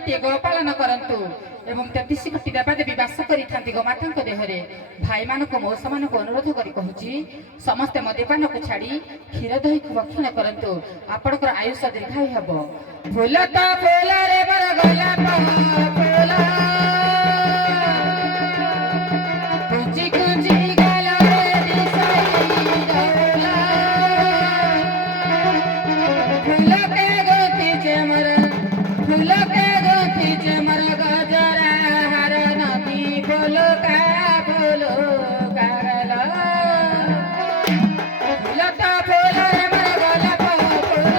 ଗୋଟିଏ ଗୋ ପାଳନ କରନ୍ତୁ ଏବଂ 33 କୋଟି ଦେବାଦେବୀ ବାସ କରିଥାନ୍ତି ଗୋମାତାଙ୍କ ଦେହରେ। ଭାଇମାନଙ୍କୁ ମଉସାମାନଙ୍କୁ ଅନୁରୋଧ କରି କହୁଛି ସମସ୍ତେ ମଦ୍ୟପାନକୁ ଛାଡ଼ି କ୍ଷୀର ଦହିକୁ ଭକ୍ଷଣ କରନ୍ତୁ, ଆପଣଙ୍କର ଆୟୁଷ ଦୀର୍ଘାୟୁ ହେବ। ଫୁଲ ତ ଫୁଲରେ ବର ଗୋଲାପ ଫୁଲ କୁଞ୍ଚି କୁଞ୍ଚି ଗଲାରେ ଦିଶାଇ ଦଉଲା ଫୁଲ କେ ଗୁନ୍ଥିଛେ ମୋର ଫୁଲ କେ ଗୁନ୍ଥିଛେ ମୋର ଗଜରା ହାର ନଦୀ ଫୁଲ କା ଗଲ ଫୁଲ ତ ଫୁଲରେ ମୋର ଗୋଲାପ ଫୁଲ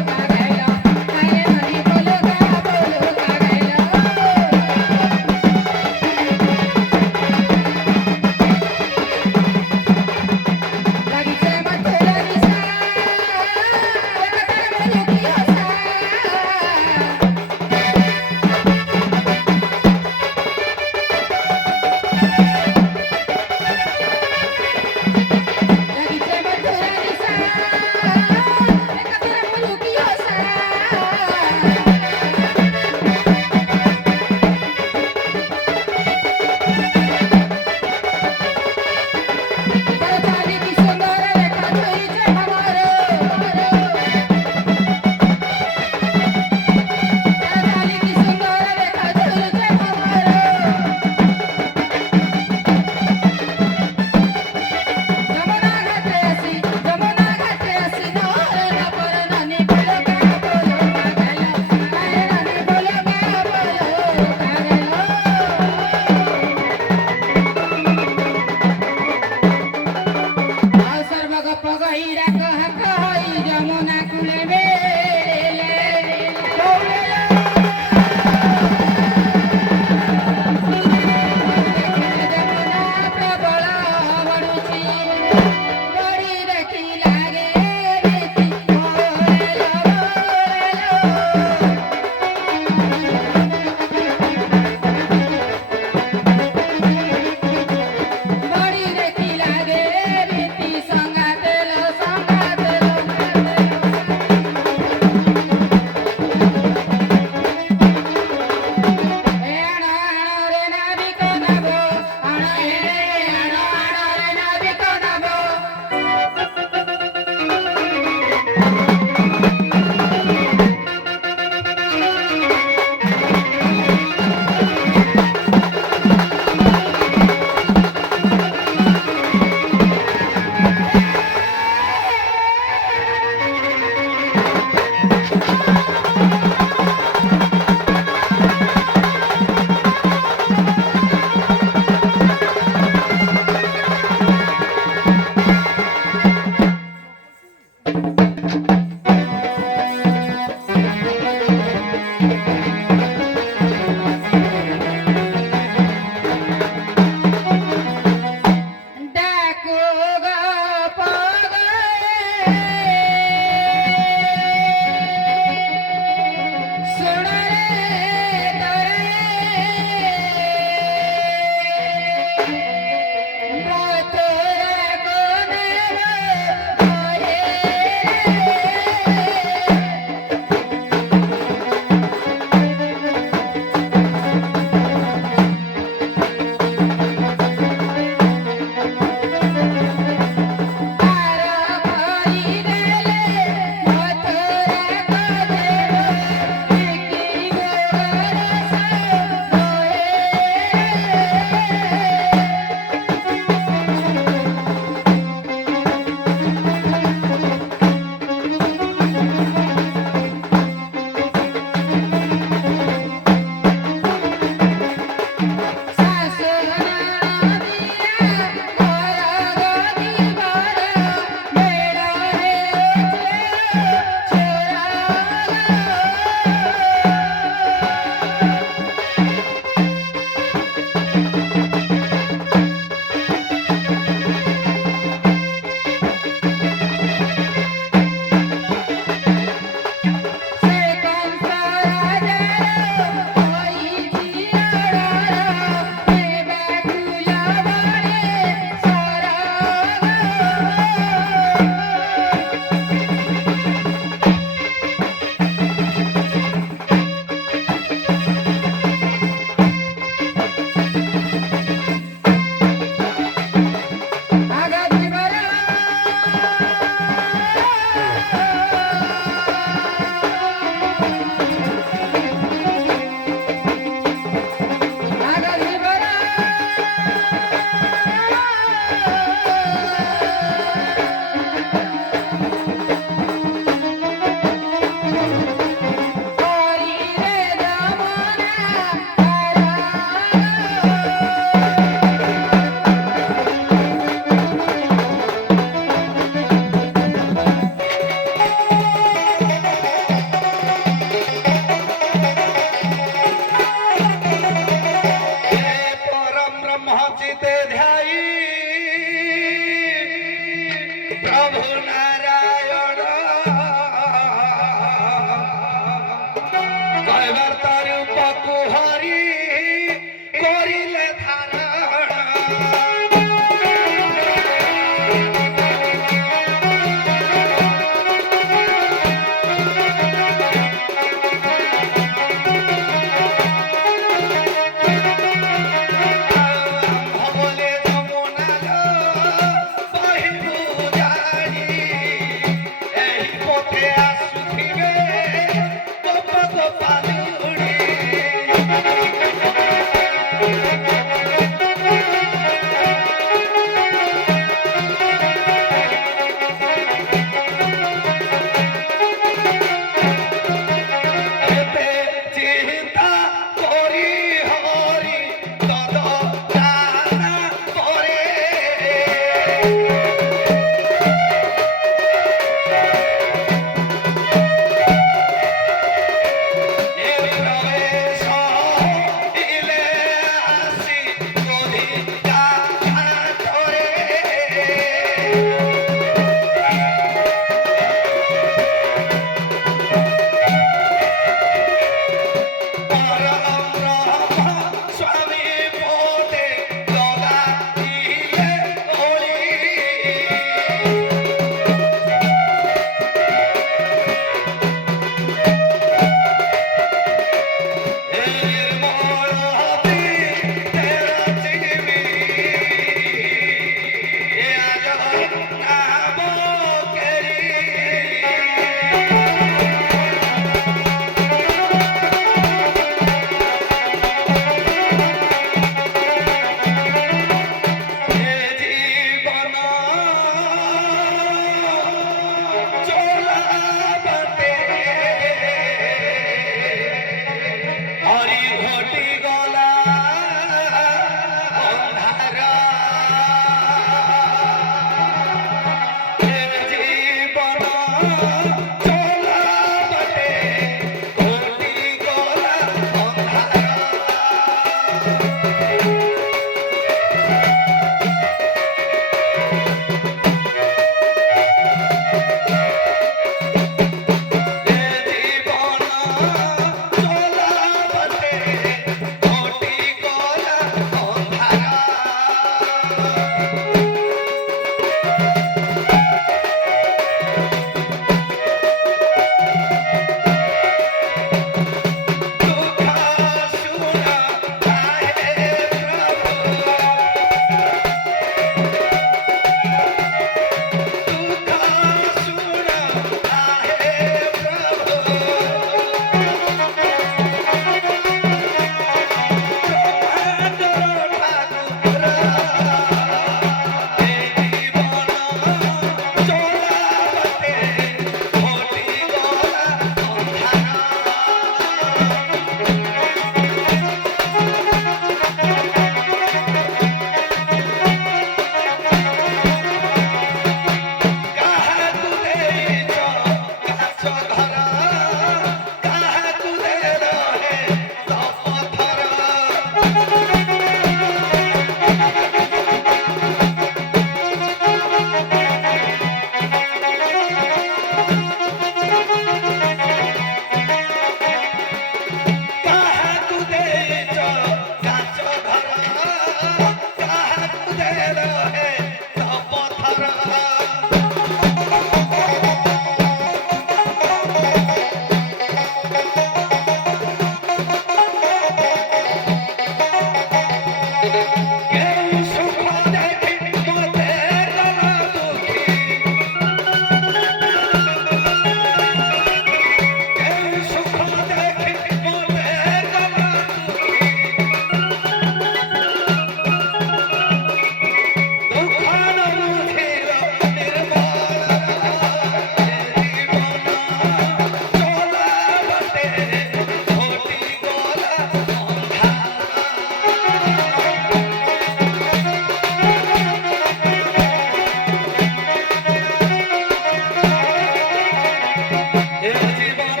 এ জীবন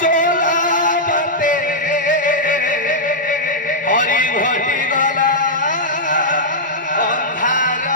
চলা বাটে হরি ঘটি গলা ଅନ୍ଧାର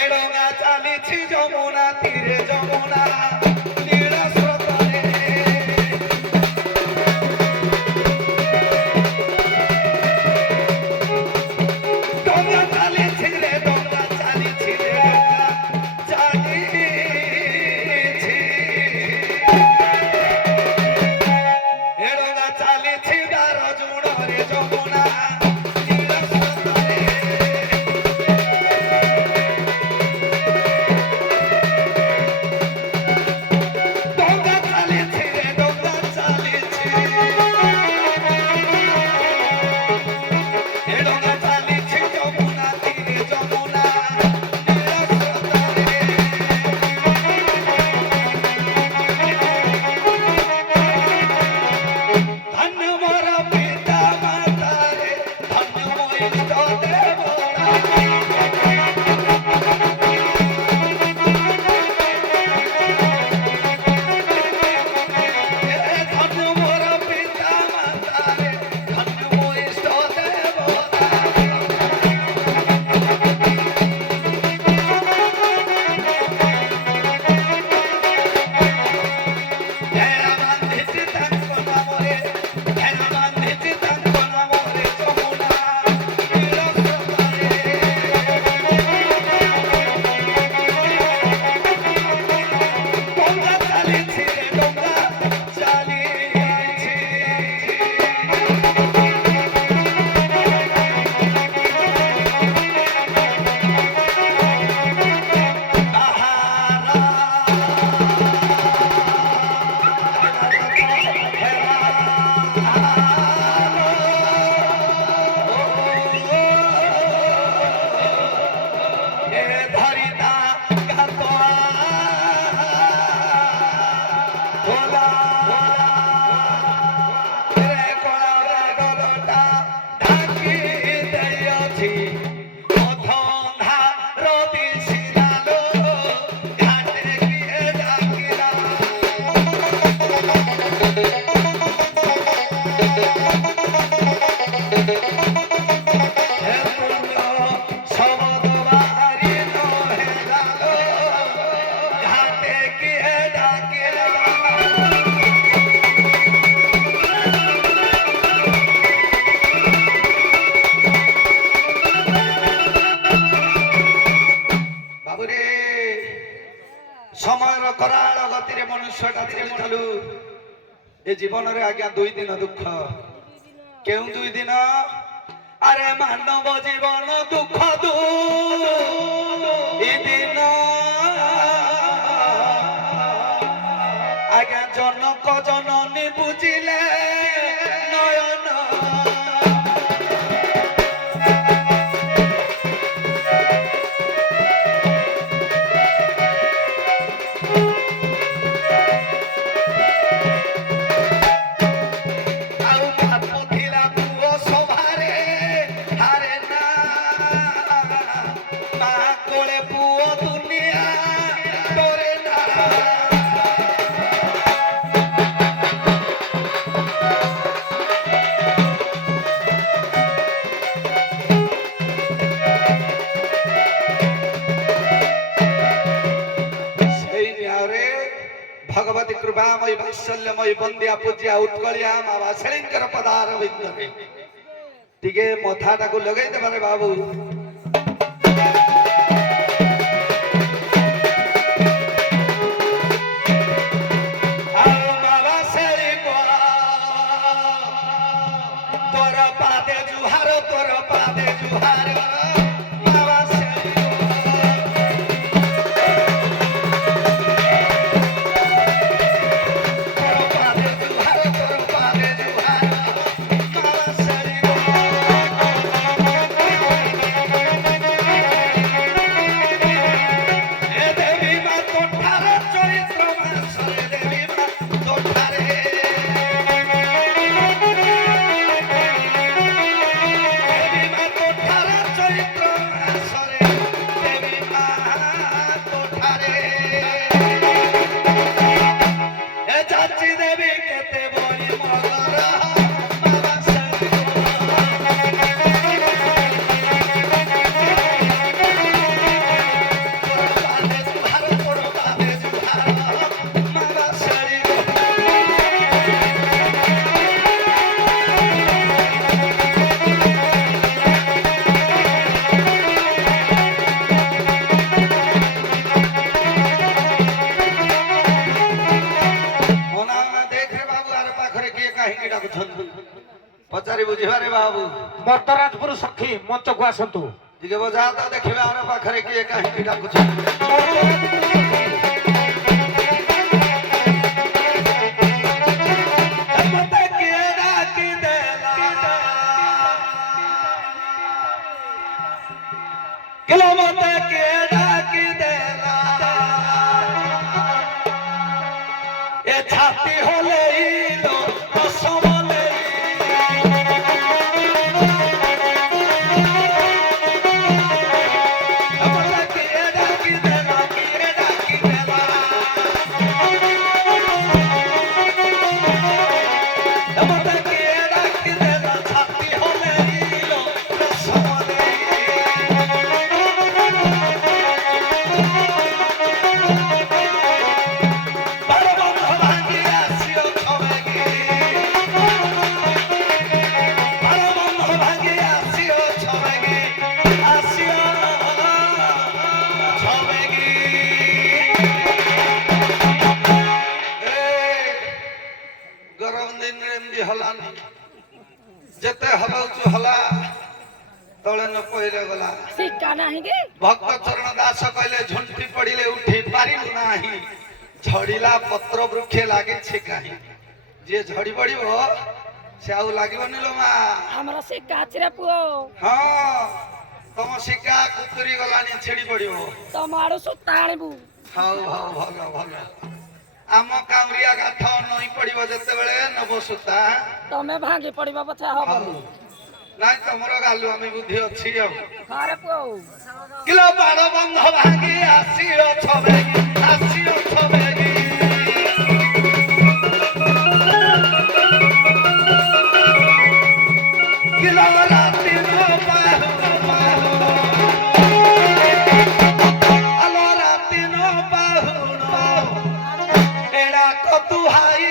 এড়ঙা চালিছি যমুনা তীরে যমুনা নীল স্রোতরে ডঙ্গা চালিছি রে ডঙ্গা চালিছি রে ডঙ্গা চালিছি এড়ঙা চালিছি দার জুড়রে যমুনা ସମୟର କରାଳ ଗତିରେ ମନୁଷ୍ୟଟା ଚାଲିଥିଲୁ ଏ ଜୀବନରେ ଆଜ୍ଞା 2 ଦିନ ଦୁଃଖ କେଉଁ 2 ଦିନ ଆରେ ମାନବ ଜୀବନ ଦୁଃଖ কোলে পুଅ দুনিয়া তোরে না সেই ନ୍ୟାୟରେ ଭଗବତୀ କୃପାମୟୀ ବାତ୍ସଲ୍ୟମୟୀ ବନ୍ଦିଆ ପୂଜ୍ୟା ଉତ୍କଳିଆ ମା ବାସଳୀଙ୍କର ପଦାର ବିନ୍ଦରେ ଟିକେ ମଥାଟାକୁ ଲଗେଇ ଦେବାରେ ବାବୁ ତୋର ପାଦେ ଜୁହାର ତୋର ପାଦେ ଜୁହାର ପଚାରି ବୁଝିବାରେ ବାବୁ ମର୍ତ୍ତରାଜପୁର ସଖୀ ମଞ୍ଚକୁ ଆସନ୍ତୁ। ଟିକେ ବଜା ତ ଦେଖିବା ଆର ପାଖରେ କିଏ କାହିଁକି ଡାକୁଛନ୍ତି। ମତେ କିଏ ଡାକି ଦେଲା କିଲୋ ମତେ କିଏ ଡାକି ଦେଲା ଏ ଛାତି ହଲେଇଲୋ যেতে হবাউଛୁ হলা তଳେ ନ ପଇଲେ ଗଲା ଶିକ୍ଷା ନାହିଁ କି ଭକ୍ତ ଚରଣ ଦାସ କହିଲେ ଝୁଣ୍ଟି ପଡ଼ିଲେ ଉଠି ପାରିବୁ ନାହିଁ ଝଡ଼ିଲା ପତ୍ର ବୃକ୍ଷେ ଲାଗିଛି କାହିଁ ଯିଏ ଝଡ଼ି ପଡ଼ିବ ସେ ଆଉ ଲାଗିବନି ଲୋ ମା ଆମର ଶିକ୍ଷା ଅଛି ରେ ପୁଅ ହଁ ତମ ଶିକା କୁତୁରି ଗଲାଣି ଛିଡ଼ି ପଡ଼ିବ ତମ ଆଡୁ ସୂତା ଆଣିବୁ ହଉ ହଉ ଭଲ ଭଲ ଆମ କାଉରିଆ ଗାଠ ନଈ ପଡ଼ିବ ଯେତେବେଳେ ନବ ସୂତା ତମେ ଭାଙ୍ଗି ପଡିବ ପଛେ ହବ ନାଇଁ ତମର ଗାଲୁ ଆମେ ବୁଦ୍ଧି ଅଛି ଆଉ ଘରେ ପୁଅ କିଲୋ ବାଣ ବନ୍ଧ ଭାଙ୍ଗି ଆସିଅ ଛବେଗି ଆସିଅ ଛବେଗି କିଲୋ ରାତି ନ ପାହୁ ଆଲୋ ରାତି ନ ପାହୁଣ ଏଡ଼ା କତୁ ହାଇ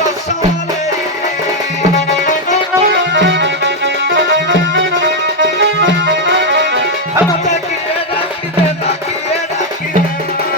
ରସମଲେ ମତେ କିଏ ଡାକି ଦେଲା କିଏ ଡାକି ଦେଲା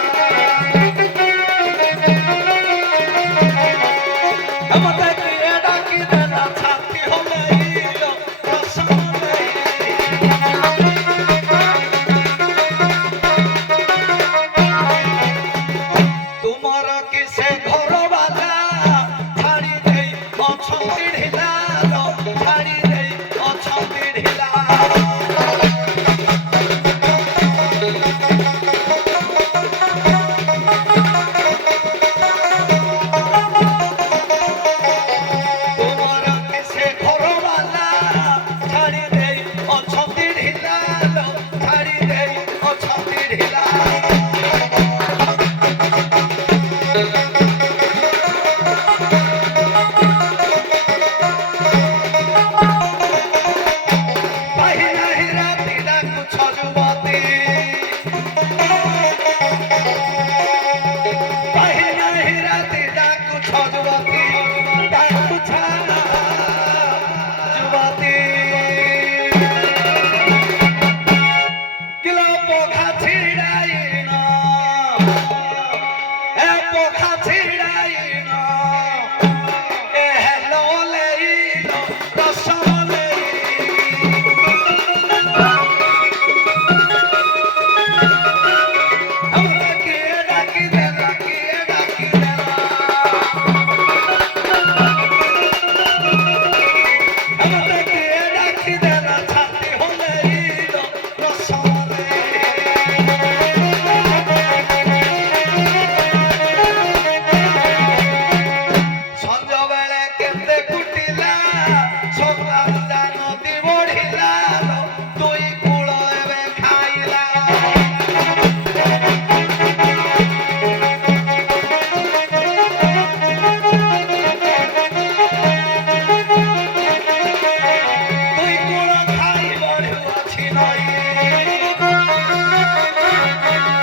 কিলো পোখা ছিড়াইন এ পোখা ছিড়াইন এ হেলো লেইল রসমলেই আমরা কে ডাকি দেলা কে ডাকি দেলা আমরা কে ডাকি দেলা ছাতি হলেইল রসমলেই সঞ্জবেলে কেতে কুটিলা সকালটা নদী বঢ়িলা দুই কূଳ ଏବେ ଖାଇଲା দুই কୂଳ ଖାଇ ବଢୁଅଛି ନଈ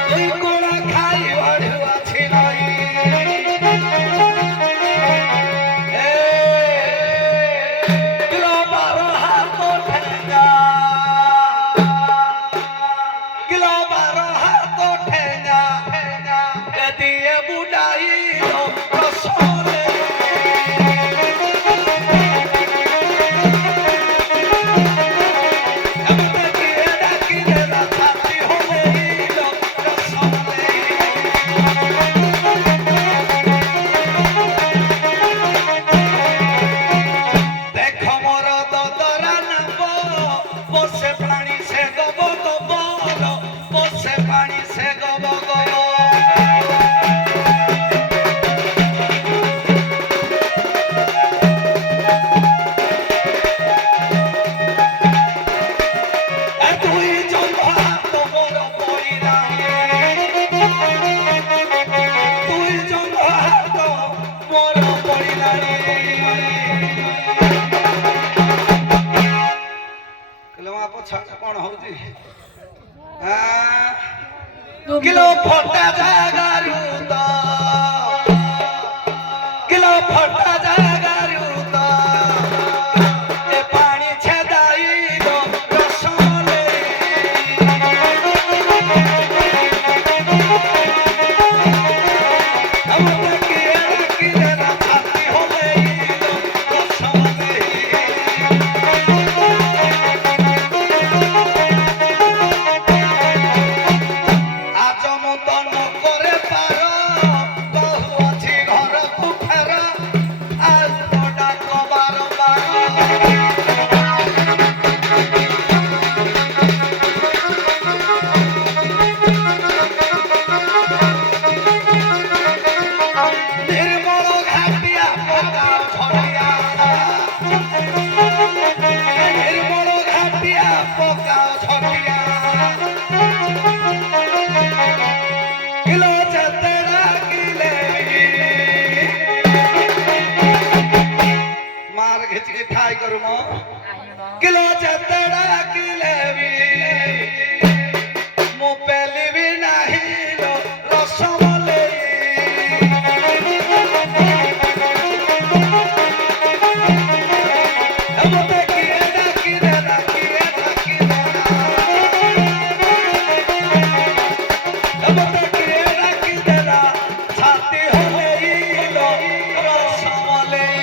দুই କୂଳ ଖାଇ ବଢୁଅଛି ନଈ কিলো বারো হাত ঠেঙ্গা কিলো বারো হাত ঠেঙ্গা এ দিয়ে বুড়াইল রসমলে এমতে গিয়ে ডাকি দেলা ছাতি হলেইল রসমলে দেখ মোর দদরা নাম বসে প্রাণী সে গব গবর বসে পানি সে গব গব এ তুই জন্ম হাত মোর পড়িলানি তুই জন্ম হাত মোর পড়িলানি কিଲୋ ପଛଟା କଣ ହଉଛି କିଲୋ ଫଟା ଜାଗାରୁ ତ କିଲୋ ଫଟା ଜାଗାରୁ ତ ଏ ପାଣି ଛେଦାଇଲ ରসমଲେଇ ଆମର କିଏ ଡାକିଦେଲା ଛାତି ହଲେଇଲ ରসমଲେଇ আজ মত নকরে পার বহু ଅଛି ঘরକୁ ଫେର ଆଉ ডাক ବାର ବାର ନିର୍ମଳ ଘାଟିଆ ପକାଅ ଝଡ଼ିଆ ନିର୍ମଳ ଘାଟିଆ ପକାଅ ଝଡ଼ିଆ কিলো যেতে ডাকিলে মার ঘেচকে ঠাই করম কিলো যেতে ডাকিলে মো পেলিবি নাহিল রসমলেই এমতে কিয়ে ডাকি দেলা কিয়ে ডাকি দেলা এমতে কিয়ে ডাকি দেলা ছাতি হলেইল রসমলেই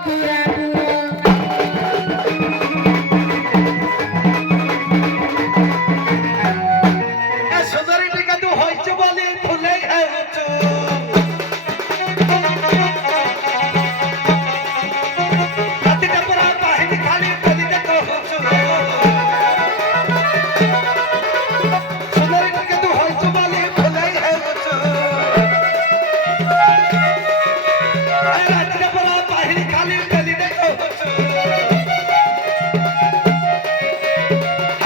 ମଥୁରା ପୁର ଏ ସୁନ୍ଦରୀ ଟିକେ ତୁ ହୋଇଛୁ ବୋଲି ଫୁଲେଇ ହେଉଛୁ ରାତିଟା ପୁରା ବାହିনী ଖାଲି ପେଲିତେ କହୁଛୁ ସୁନ୍ଦରୀ ଟିକେ ତୁ ହୋଇଛୁ ବୋଲି ଫୁଲେଇ ହେଉଛୁ ରାତିଟା ପୁରା ବାହିনী ଖାଲି ପେଲିତେ କହୁଛୁ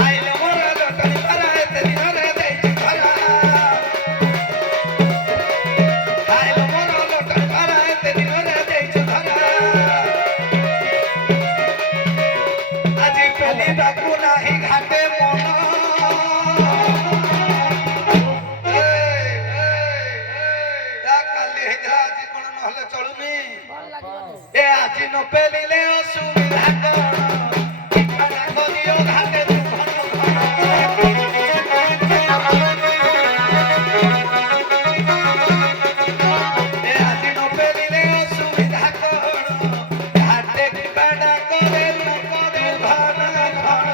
ଆଇଲେ ମୋର ଲଟଣି ଧରା ଏତେ ଦିନରେ ଦେଇଛୁ ଧରା ଆଇଲେ ମୋର ଲଟଣି ଧରା ଏତେ ଦିନରେ ଦେଇଛୁ ଧରା ଆଜି ପେଲିବାକୁ ନାହିଁ ଘାଟେ ମନ କାଲି ହେଇଥିଲା ଆଜି କଣ ନହେଲେ ଚଳୁନି ଭଲ ଲାଗିବନି ଏ ଆଜି ନ ପେଲିଲେ ଅସୁବିଧା କଣ ପିଠା ଡାକ ଦିଅ ଘାଟେ ତୁ ଘନ ଘନ। ଏ ଆଜି ନ ପେଲିଲେ ଅସୁବିଧା କଣ ଘାଟେ ପିଠା ଡାକ ଦେ ଲୋକ ଦେ ଘନ ଘନ।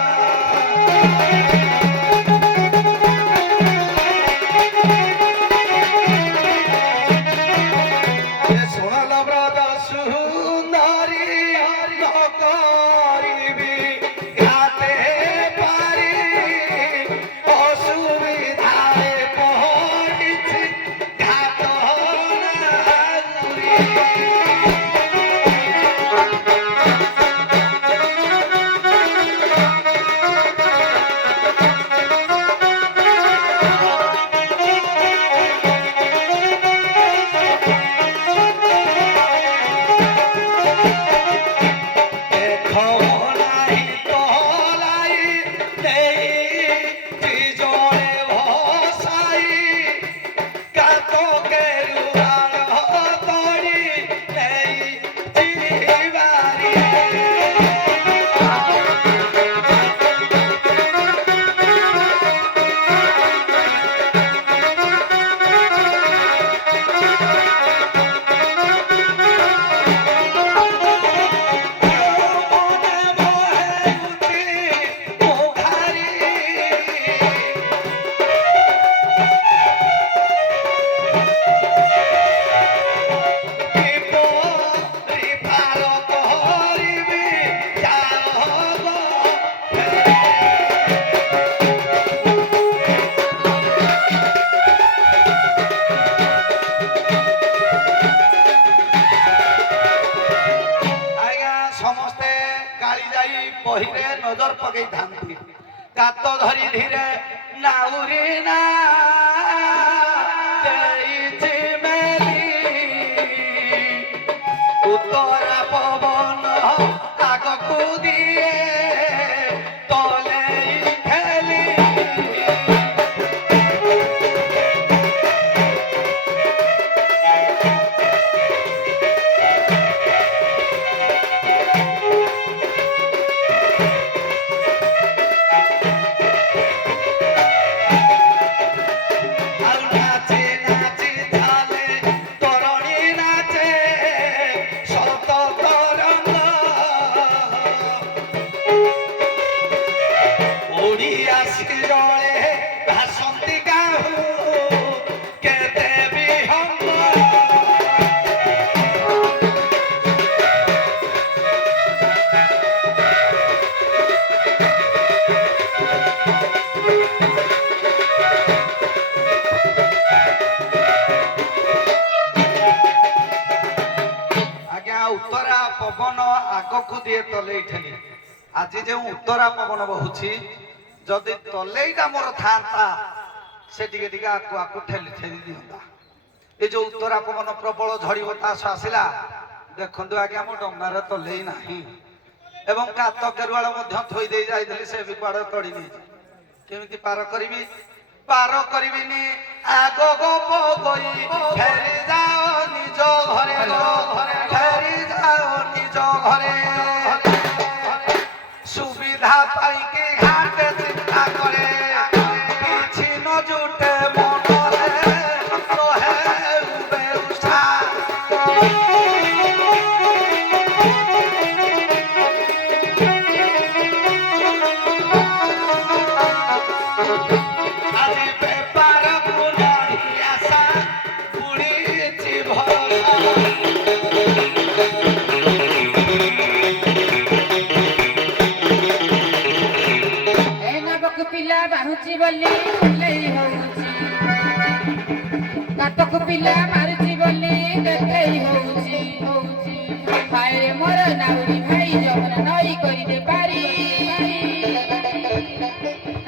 ଏ ଶୁଣଲ ବ୍ରତ ସୁନ୍ଦରୀ ନ କରିବି ଘାଟେ ପାରି ଅସୁବିଧାରେ ପଡ଼ିଛି ଘାଟ ନାଗୁରି। ଦେଖ ନାହିଁ ତলাই ନେଇଛି ଜଣେ ଭସାଇ କାତ କେରୁଆଳ ତଳି ନେଇଛି ବାରି। ଆଜ୍ଞା ସମସ୍ତେ କାଳିଜାଇ ବହିରେ ନଜର ପକେଇଥାନ୍ତି କାତ ଧରି ଧୀରେ ନାଉରି ନା ଦେଇଛି ମେଲି ଉତ୍ତରା ପବନ ଆଗକୁ ଦିଏ ତଲେଇ ଖେଳି। ଆଉ ନାଚେ ନାଚେ ଚାଲେ ତରଣୀ ନାଚେ ଶରତ ତରଙ୍ଗ ଓଡ଼ିଆ ଶିଳରେ ଭାସନ୍ତି କାହୁ କେତେ ବିହଙ୍ଗ। ଆଜ୍ଞା ଉତ୍ତରା ପବନ ଆଗକୁ ଦିଏ ତଲେଇ ଠେଲି। ଆଜି ଯେଉଁ ଉତ୍ତରା ପବନ ବହୁଛି ଯଦି ତଲେଇଟା ମୋର ଥାନ୍ତା ସେ ଟିକେ ଟିକେ ଆକୁ ଆକୁ ଠେଲି ଠେଲି ଦିଅନ୍ତା। ଏ ଯୋଉ ଉତ୍ତରା ପବନ ପ୍ରବଳ ଝଡି ବତାସ ଆସିଲା ଦେଖନ୍ତୁ ଆଜ୍ଞା ମୋ ଡଙ୍ଗାରେ ତଲେଇ ନାହିଁ ଏବଂ କାତ କେରୁଆଳ ମଧ୍ୟ ଥୋଇ ଦେଇ ଯାଇଥିଲି ସେ ବି କୁଆଡେ ତଡ଼ି ନେଇଛି କେମିତି ପାର କରିବି ପାର କରିବିନି ଆଗ ଗୋପ କଇ ଫେରି ଯାଅ ନିଜ ଘରେ ଫେରି ଯାଅ ନିଜ ଘରେ ସୁବିଧା ପାଇକି ଘାଟେ ଚିନ୍ତା করে କିଛି ନ ଜୁଟେ ମନରେ ରହେ ବେଉସା। ପିଲା ମାରୁଛି ବୋଲି ଦେଖେଇ ହଉଛି ଭାଇରେ ମୋର ନାଉରୀ ଭାଇ ଯମନ ନଈ କରିଦେ ପାରି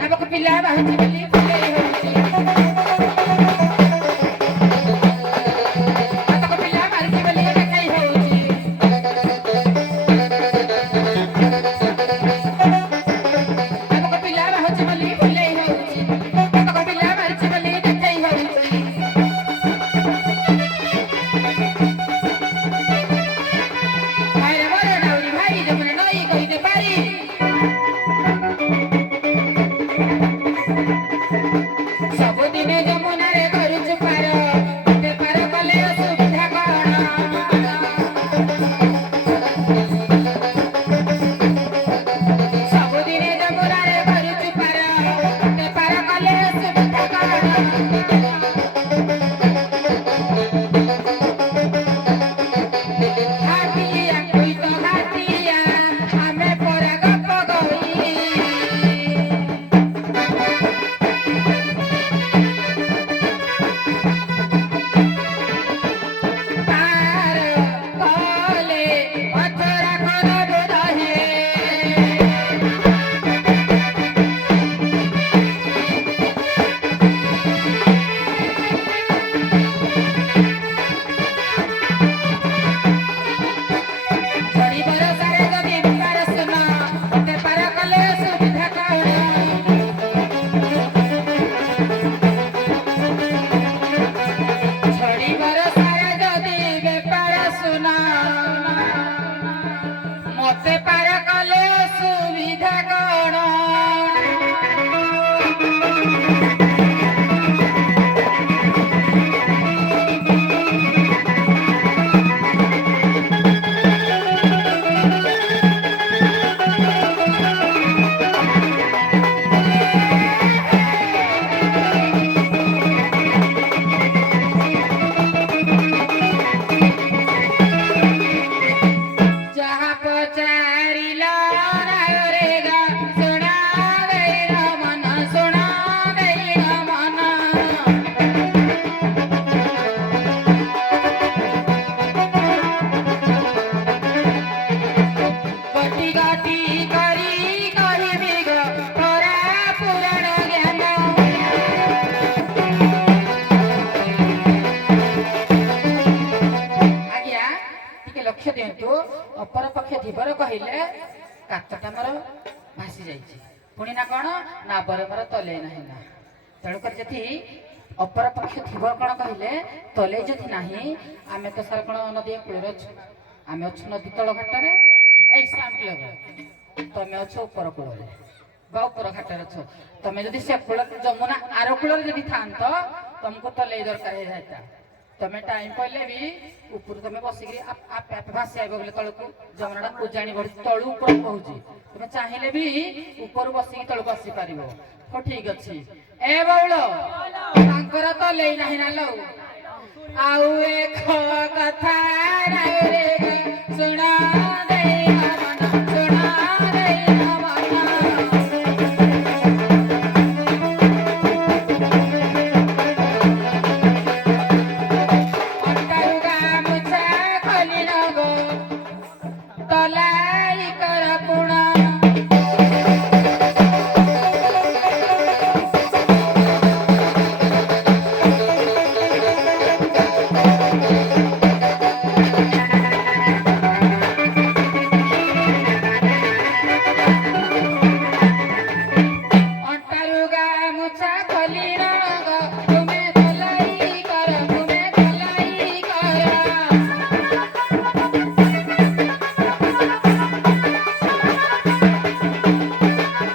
ନାମକ ପିଲା ବାହୁଛି ବୋଲି ଫୁଲେଇ ହଉଛି ନାମକ ପିଲା ମାରୁଛି ବୋଲି ଦେଖେଇ ହଉଛି ନାମକ ପିଲା ବାହୁଛି ବୋଲି ଫୁଲେଇ ହଉଛି ନାମକ ପିଲା ମାରୁଛି ବୋଲି ଦେଖେଇ ହଉଛି ଭାଇରେ ମୋର ନାଉରୀ ଭାଇ ଯମନ ନଈ କରିଦେ ପାରି ସବୁଦିନେ ଯମୁନାରେ କରୁଛୁ ପାର ବେପାର କଲେ ଅସୁବିଧା କଣ ସବୁଦିନେ ଯମୁନାରେ କରୁଛୁ ପାର ବେପାର କଲେ ଅସୁବିଧା କଣ ହାଟିଆ କୁଇ ତ ହାଟିଆ ଆମେ ପରା ଗପ ଗଇ ପାର କଲେ ଅଥରା କନ ବୁଢ଼େ ଝଡ଼ି ବରଷାରେ ଯଦି ବେପାର ଶୂନ ବେପାର କଲେ ସୁବିଧା କଣ ଝଡ଼ି ବରଷାରେ ଯଦି ବେପାର ଶୂନ ମତେ ପାର କଲେ ସୁବିଧା କଣ ଯାହା ପଚାରିଲ ନାୟରେ ଗା ଶୁଣା ଦେଇନ ମନ ଶୁଣା ଦେଇନ ମନ ଗଟି ଗଟି କରି କହିବି ଗୋ ପରା ପୁରାଣ ଜ୍ଞାନ ଆଜ୍ଞା ଟିକେ ଲକ୍ଷ୍ୟ ଦିଅନ୍ତୁ ଅପରପକ୍ଷ ଧୀବର କହିଲେ କାତଟା ମୋର ଭାସି ଯାଇଛି ପୁଣି ନା କଣ ନା ବର ମୋର ତଲେଇ ନାହିଁ ନା ତେଣୁକରି ଯଦି ଅପରପକ୍ଷ ଧୀବର କଣ କହିଲେ ତଲେଇ ଯଦି ନାହିଁ ଆମେ ତ ସାର କଣ ନଦୀ କୂଳରେ ଅଛୁ ଆମେ ଅଛୁ ନଦୀ ତଳ ଘାଟରେ ଏଇ ସାମ୍ପିଲରେ ତମେ ଅଛ ଉପର କୂଳରେ ବା ଉପର ଘାଟରେ ଅଛ ତମେ ଯଦି ସେ କୂଳ ଯମୁନା ଆର କୂଳରେ ଯଦି ଥାନ୍ତ ତମକୁ ତଲେଇ ଦରକାର ହେଇଯାଇତା ତମେ ଟାଇମ କହିଲେ ବି ଉପରୁ ତମେ ବସିକିରି ଆପେ ଆପେ ଭାସି ଆଇବ ବୋଲେ ତଳକୁ ଯମୁନାଟା ଉଜାଣି ବଢି ତଳୁ ଉପରକୁ କହୁଛି ତମେ ଚାହିଁଲେ ବି ଉପରୁ ବସିକି ତଳକୁ ଆସିପାରିବ ହଉ ଠିକ ଅଛି ଏ ବଉଳ ତାଙ୍କର ତଲେଇ ନାହିଁ ନା ଲୋ ଆଉ ଏକ କଥା ନାଇରେ ଶୁଣା ଦେଇ ମନ ଶୁଣା ଦେଇ ମନ ଅଣ୍ଟାରୁ ଗାମୁଛା ଖୋଲି ନବ ତଲାଇ କର ପୁଣ ଅଣ୍ଟାରୁ ଗାମୁଛା ଖୋଲି ନବ ତୁମେ ତଲାଇ କର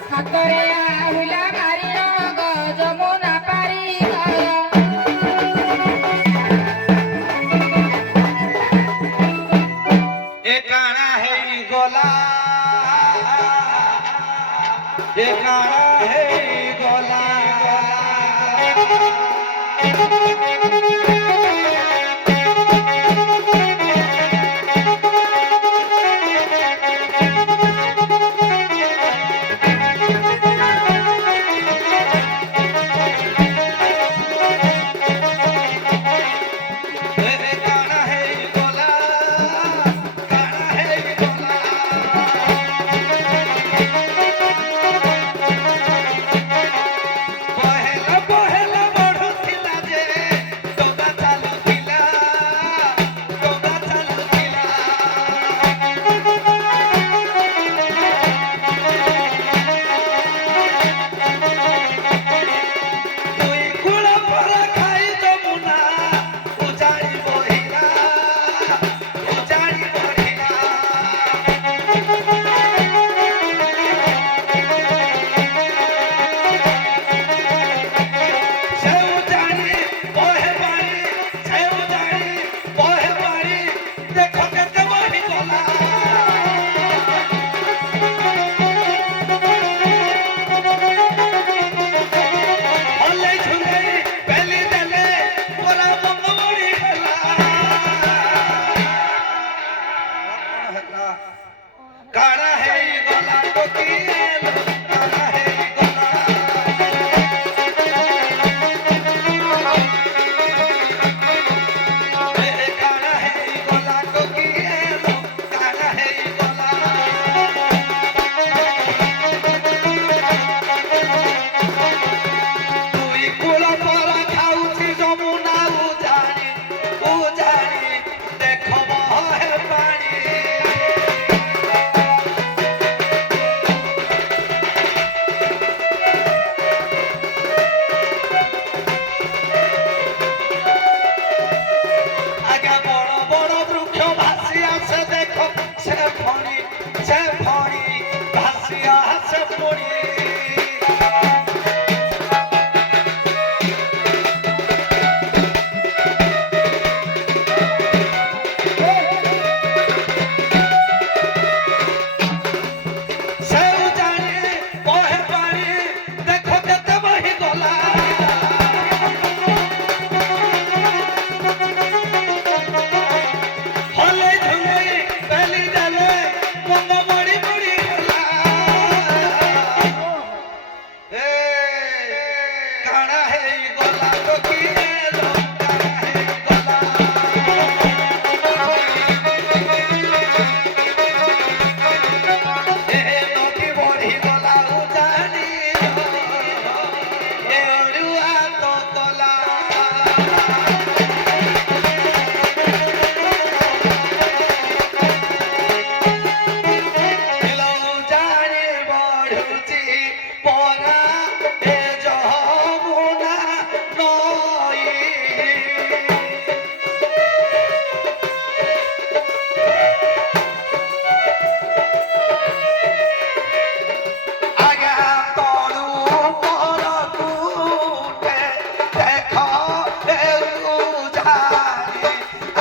ହାତରେ ଆହୁଲା ମାରି ନବ ଯମୁନା ପାରି କର ଏ କାଣା ହେଇଗଲା ଏ କାଣା ହେଇଗଲା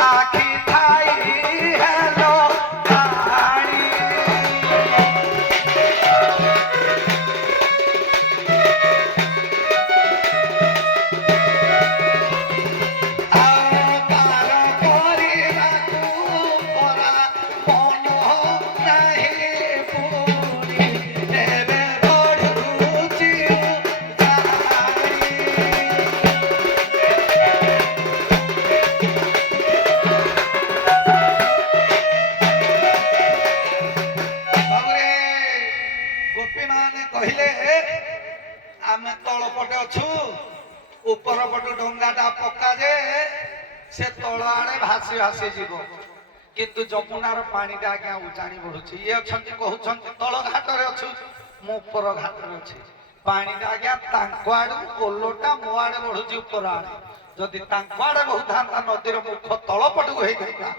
आखि थाई हेलो गाड़ी କହିଲେ ଆମେ ତଳ ପଟେ ଅଛୁ ଉପର ପଟ ଡଙ୍ଗାଟା ପକ୍କା ଯେ ସେ ତଳ ଆଡେ ଭାସି ଭାସି ଯିବ କିନ୍ତୁ ଯମୁନାର ପାଣିଟା ଆଜ୍ଞା ଉଜାଣି ବଢୁଛି ଇଏ ଅଛନ୍ତି କହୁଛନ୍ତି ତଳ ଘାଟରେ ଅଛୁ ମୁଁ ଉପର ଘାଟରେ ଅଛି ପାଣିଟା ଆଜ୍ଞା ତାଙ୍କ ଆଡୁ ଓଲଟା ମୋ ଆଡେ ବଢୁଛି ଉପର ଆଡେ ଯଦି ତାଙ୍କ ଆଡେ ବହୁଥାନ୍ତା ନଦୀର ମୁଖ ତଳ ପଟକୁ ହେଇଥାନ୍ତା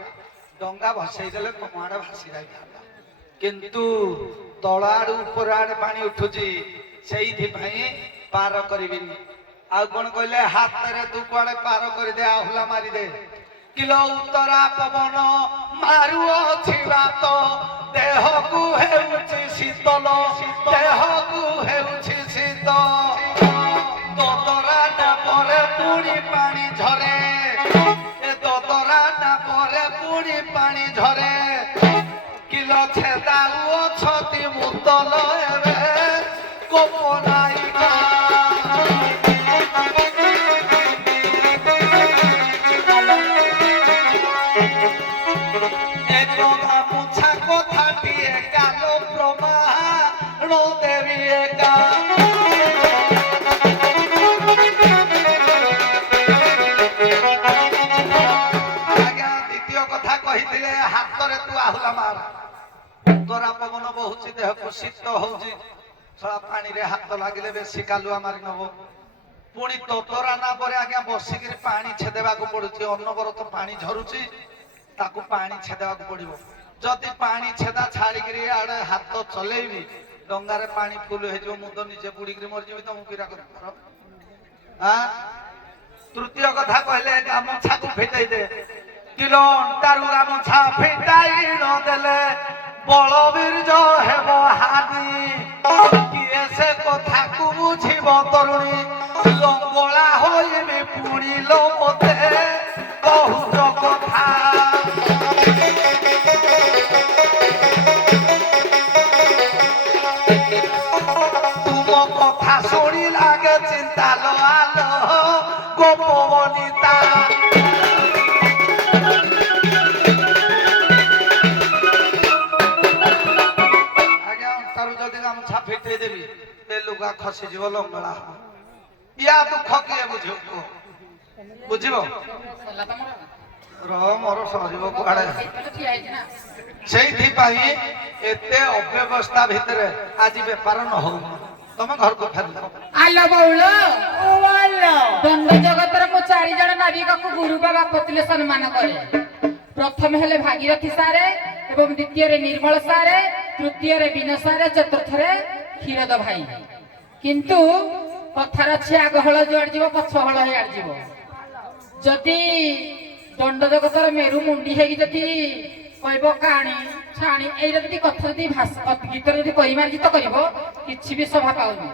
ଡଙ୍ଗା ଭସେଇ ଦେଲେ ତମ ଆଡେ ଭାସି ଯାଇଥାନ୍ତା କିନ୍ତୁ ତଳ ଆଡୁ ଉପର ଆଡେ ପାଣି ଉଠୁଛି ସେଇଥିପାଇଁ ପାର କରିବିନି ଆଉ କଣ କହିଲେ ହାତରେ ତୁ କୁଆଡେ ପାର କରିଦେ ଆହୁଲା ମାରିଦେ କିଲୋ ଉତ୍ତରା ପବନ ମାରୁଅଛି ବାତ ଦେହକୁ ହେଉଛି ଶୀତଳ ଦେହକୁ ହେଉଛି ଶୀତ ଦଦରା ନା ପରେ ପୁଣି ପାଣି ଝରେ ଏ ଦଦରା ନା ପରେ ପୁଣି ପାଣି ଝରେ କିଲୋ ଛେଦାଉ ଅଛନ୍ତି ମୁତଲ ଏବେ କୋପନାଇକା ଏକ ଗାମୁଛା କଥାଟିଏ କାଲ ପ୍ରମାଣ ଦେବି ଏକା ଆଜ୍ଞା ଦ୍ୱିତୀୟ କଥା କହିଥିଲେ ହାତରେ ତୁ ଆହୁଲା ମାର ଉତ୍ତରା ପବନ ବହୁଛି ଦେହକୁ ଶୀତ ହଉଛି ଶଳା ପାଣିରେ ହାତ ଲାଗିଲେ ବେଶୀ କାଲୁଆ ମାରି ନବ ପୁଣି ଦଦରା ନା ପରେ ଆଜ୍ଞା ବସିକିରି ପାଣି ଛେଦେବାକୁ ପଡୁଛି ଅନବରତ ପାଣି ଝରୁଛି ତାକୁ ପାଣି ଛେଦେବାକୁ ପଡିବ ଯଦି ପାଣି ଛେଦା ଛାଡିକିରି ଆଡେ ହାତ ଚଲେଇବି ଡଙ୍ଗାରେ ପାଣି ଫୁଲ ହେଇଯିବ ମୁଁ ତ ନିଜେ ବୁଡିକିରି ମରିଯିବି ତ ମୁଁ କିରା କରିପାର ତୃତୀୟ କଥା କହିଲେ ଗାମୁଛାକୁ ଫିଟେଇ ଦେ କିଲୋ ଅଣ୍ଟାରୁ ଗାମୁଛା ଫିଟାଇ ନଦେଲେ ବଳବୀର୍ଜ ହେବ ହାନି କିଏ ସେ କଥାକୁ ବୁଝିବ ତରୁଣୀ ଲଙ୍ଗଳା ହୋଇବି ପୁଣି ଲୋ ମତେ କହୁଛ କଥା ତୁମ କଥା ଶୁଣି ଲାଗେ ଚିନ୍ତା लो ଆଲୋ ଗୋପବନିତା ଗାମୁଛା ଫିଟେଇ ଦେବି ଏ ଲୁଗା ଖସିଯିବ ଲଙ୍ଗଳା ୟା ଦୁଃଖ କିଏ ବୁଝିବ ବୁଝିବ ମୋର ସରିବ କୁଆଡେ ସେଇଥିପାଇଁ ଏତେ ଅବ୍ୟବସ୍ଥା ଭିତରେ ଆଜି ବେପାର ନ ହଉ ତମେ ଘରକୁ ଫେରିଲ ଆଲୋ ବଉଳ ଦଣ୍ଡ ଜଗତର ମୁଁ 4 ଜଣ ନାବିକକୁ ଗୁରୁ ବା ବାପ ଥିଲେ ସମ୍ମାନ କରେ ପ୍ରଥମେ ହେଲେ ଭାଗୀରଥୀ ସାରେ ଏବଂ ଦ୍ୱିତୀୟରେ ନିର୍ମଳ ସାରେ ତୃତୀୟରେ ବିନ ସାରେ ଚତୁର୍ଥରେ କ୍ଷୀରଦ ଭାଇ କିନ୍ତୁ କଥାର ଅଛି ଆଗ ହଳ ଯୁଆଡେ ଯିବ ପଛ ହଳ ହେଇଆଡେ ଯିବ ଯଦି ଦଣ୍ଡ ଜଗତର ମେରୁ ମୁଣ୍ଡି ହେଇକି ଯଦି କହିବ କାଣି ଛାଣି ଏଇଟା ଯଦି କଥା ଯଦି ଗୀତରେ ଯଦି ପରିମାର୍ଜିତ ଗୀତ କରିବ କିଛି ବି ଶୋଭା ପାଉନି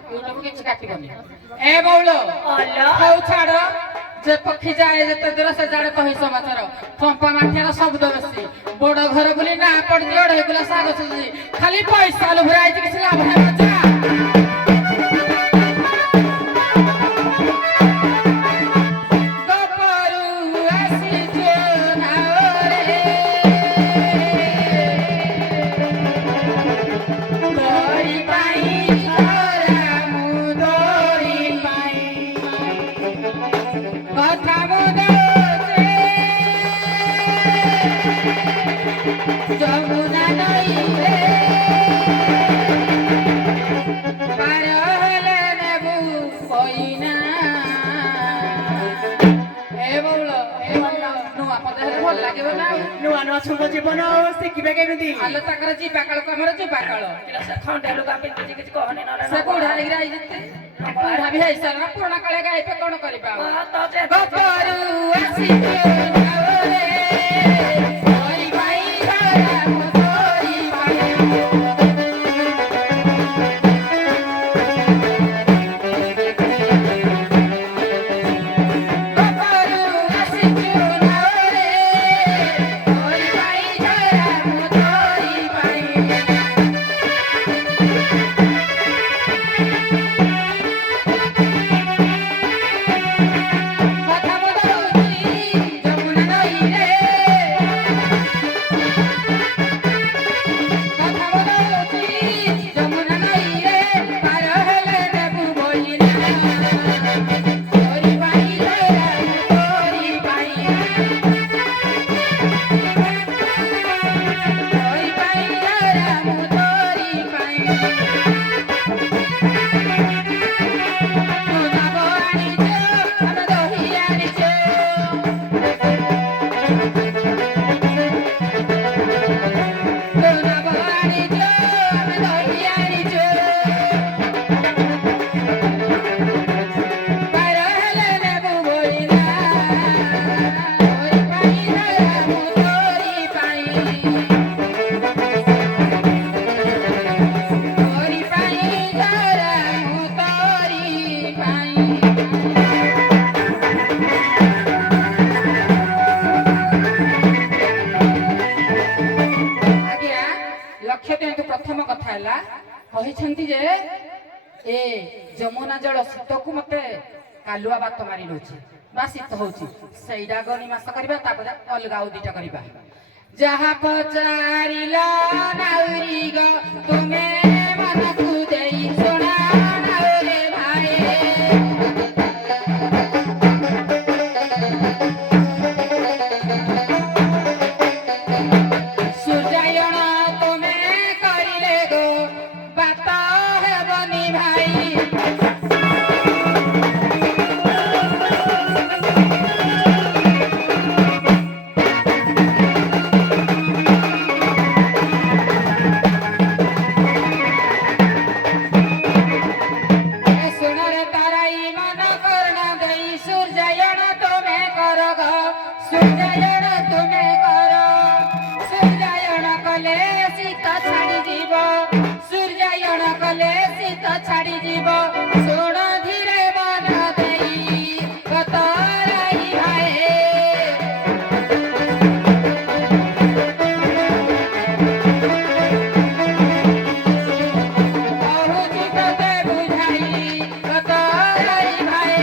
କିଛି କାଟିବନି ଏ ବଉଳ ହଉ ଛାଡ ଯେ ପକ୍ଷୀ ଯାଏ ଯେତେ ଦୂର ସେ ଜାଣେ କହି ସମାଚାର ଫମ୍ପା ମାଠିଆର ଶବ୍ଦ ବେଶୀ ବଡ ଘର ବୋଲି ନା ପଡିଛି ଅଢେଇ କିଲୋ ଶାଗ ସୁଝି ଖାଲି ପଇସା ଲୋଭରା ହେଇଛି କିଛି ଲାଭ ହେବ ଯା যমুনা নই রে পার হলে নেবু কইনা এ বউল নুয়া পদ হেলে ভাল লাগিব না ନୂଆ ନୂଆ ଶୁଭ ଜୀବନ ଶିଖିବେ କେମିତି ଆଲୋ ତାଙ୍କର ଯିବା କାଳ ଆମର ଯିବା କାଳ ସେ ଖଣ୍ଡେ ଲୁଗା ପିନ୍ଧିଛି କିଛି କହନି ନହେଲେ ସେ ବୁଢା ହେଇକି ରହିଛନ୍ତି ବୁଢା ବି ହେଇସାରିଲା ପୁରୁଣା କାଳେ ଗାଇବେ କଣ କରିବା ତ ଯେ ଗପରୁ ଆସିଛୁ ନାଉରେ ଲକ୍ଷ୍ୟ ଦିଅନ୍ତୁ। ପ୍ରଥମ କଥା ହେଲା କହିଛନ୍ତି ଯେ ଏ ଯମୁନା ଜଳ ଶୀତକୁ ମତେ କାଲୁଆ ବାତ ମାରି ଦଉଛି ବା ଶୀତ ହଉଛି, ସେଇଟା ଆଗ ନିମାସ କରିବା, ତାପରେ ଅଲଗା ଆଉ ଦିଟା କରିବା। ଯାହା ପଚାରିଲ ନାଉରୀ ଗୋ ତୁମେ ମନକୁ ଦେଇ ଶୁଣା ନାଉରେ ଭାଇ, ସୂର୍ଯ୍ୟାୟନ ତୁମେ କରିଲେ ଗୋ ବାତ ହେବନି ଭାଇ। সোনারে তারাই মন করণ দেই সূর্যায়ন তুমি কর গো, সূর্যায়ন তুমি কর, সূর্যায়ন কলে শীত ছাড়ি যাব, সূর্যায়ন কলে শীত ছাড়ি যাব। শোণ ধীরে মন দেই কত রাই ভাই, কহুছি তোতে বুঝাই কত রাই ভাই।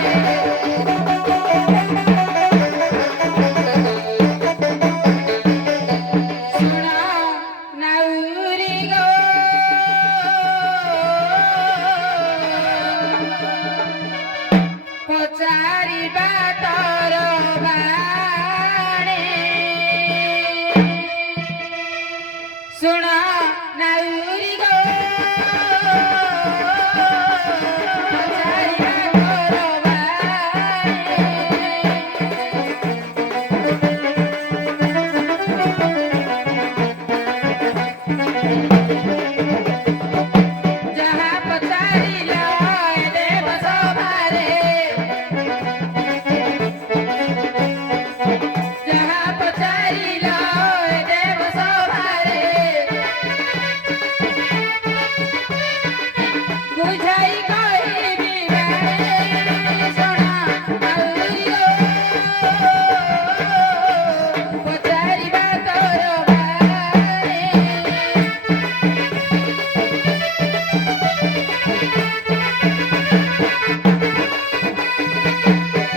শুণ নাউরি গো পচারিবা তর বাণী, শুণ নাউরি গো পচারিবা তর বাণী। যাহা পচারিল এ দেব সভারে, যাহা পচারিল এ দেব সভারে, বুঝাই কহিবি বারে, শোণ নাউরি গো পচারিবা তর বারে।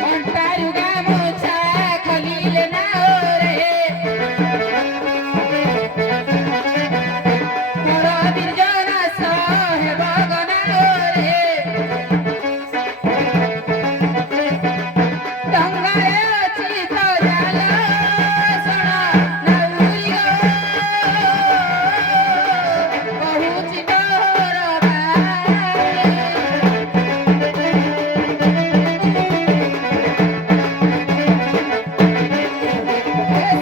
অন্টারু গামুছা খলিলে নাওরে, মোর বিরজনাস হেব গনাওরে, ডঙ্গারে ଅଛି ତ ଜାଲ, ଶୁଣ ନାଉରୀ ଗୋ କହୁଛି ତୋର ବାରେ।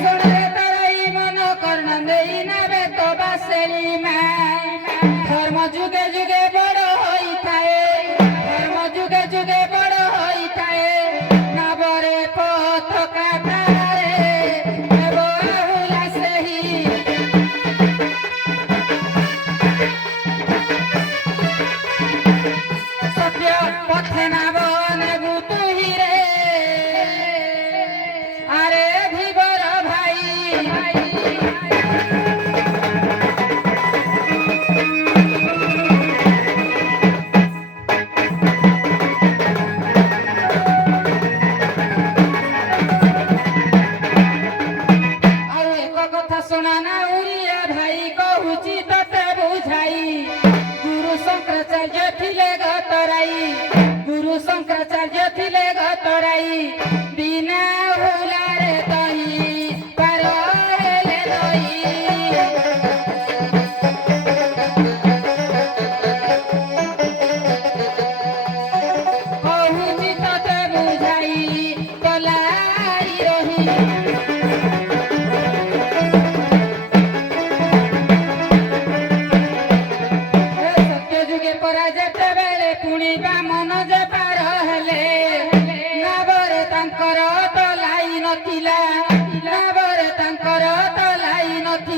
সোনারে তারাই মন কর্ণ দেই নাবে তো বাসেলি মাই, ধর্ম যুগে যুগে বড় হইথায়ে, ধর্ম যুগে যুগে বড় হইথায়ে, নবরে পথকা তারে দেব আহুলা সেহি। সত্য পথে নাব নেবু তুহি রে, আরে ধীবর ভাই। ଆଉ ଏକ କଥା ଶୁଣା ନାଉରିଆ ଭାଇ, କହୁଛି ତତେ ବୁଝାଇ, ଗୁରୁ ଶଙ୍କରାଚାର୍ଯ୍ୟ ଥିଲେ ଗତରାଇ, ଗୁରୁ ଶଙ୍କରାଚାର୍ଯ୍ୟ ଥିଲେ ଗତରାଇ, ବିନା ହୁଲାରେ ତହି ପାର ହେଲେ ନଈ। କହୁଛି ତତେ ବୁଝାଇ କলাই ରହି, ସତ୍ୟ ଯୁଗେ ପରା ଯେତେବେଳେ ପୁଣି ବାମନ ଯେ ପାର ହେଲେ, ନାବରେ ତାଙ୍କର ତ লাই ନଥିଲା, ନାବରେ ତାଙ୍କର ତ লাই ନଥିଲା।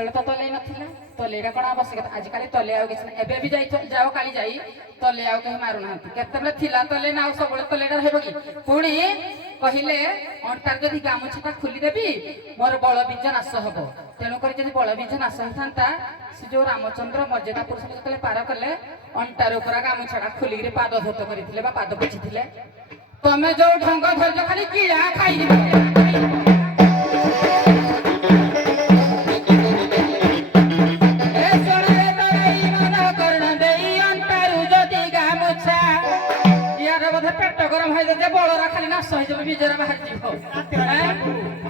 ସେତେବେଳେ ତ ତଲେଇ ନଥିଲା ତଲେଇଟା କଣ ଆବଶ୍ୟକତା ଆଜିକାଲି ତଲେଇ ଆଉ କିଛି ନାହିଁ ଏବେ ବି ଯାଅ କାଳି ଯାଇ ତଲେଇ ଆଉ କେହି ମାରୁନାହାନ୍ତି କେତେବେଳେ ଥିଲା ତଲେଇ ନା ଆଉ ସବୁବେଳେ ତଲେଇଟା ରହିବ କି ପୁଣି କହିଲେ ଅଣ୍ଟାରେ ଯଦି ଗାମୁଛାଟା ଖୋଲିଦେବି ମୋର ବଳ ବୀଜ ନାଶ ହବ ତେଣୁକରି ଯଦି ବଳ ବୀଜ ନାଶ ହେଇଥାନ୍ତା ସେ ଯୋଉ ରାମଚନ୍ଦ୍ର ମର୍ଯ୍ୟାଦା ପୁରୁଷକୁ ଯେତେବେଳେ ପାର କଲେ ଅଣ୍ଟାର ଉପରେ ଗାମୁଛାଟା ଖୋଲିକିରି ପାଦ ଧୌତ କରିଥିଲେ ବା ପାଦ ପୋଛିଥିଲେ ତମେ ଯୋଉ ଢଙ୍ଗ ଧୈର୍ଯ୍ୟ ଖାଲି କିଳା ଖାଇଯିବ ପେଟ ଗରମ ହେଇଯାଏ ବଳରା ଖାଲି ନାଶ ହେଇଯିବ ବିଜରା ବାହାରି ଯିବ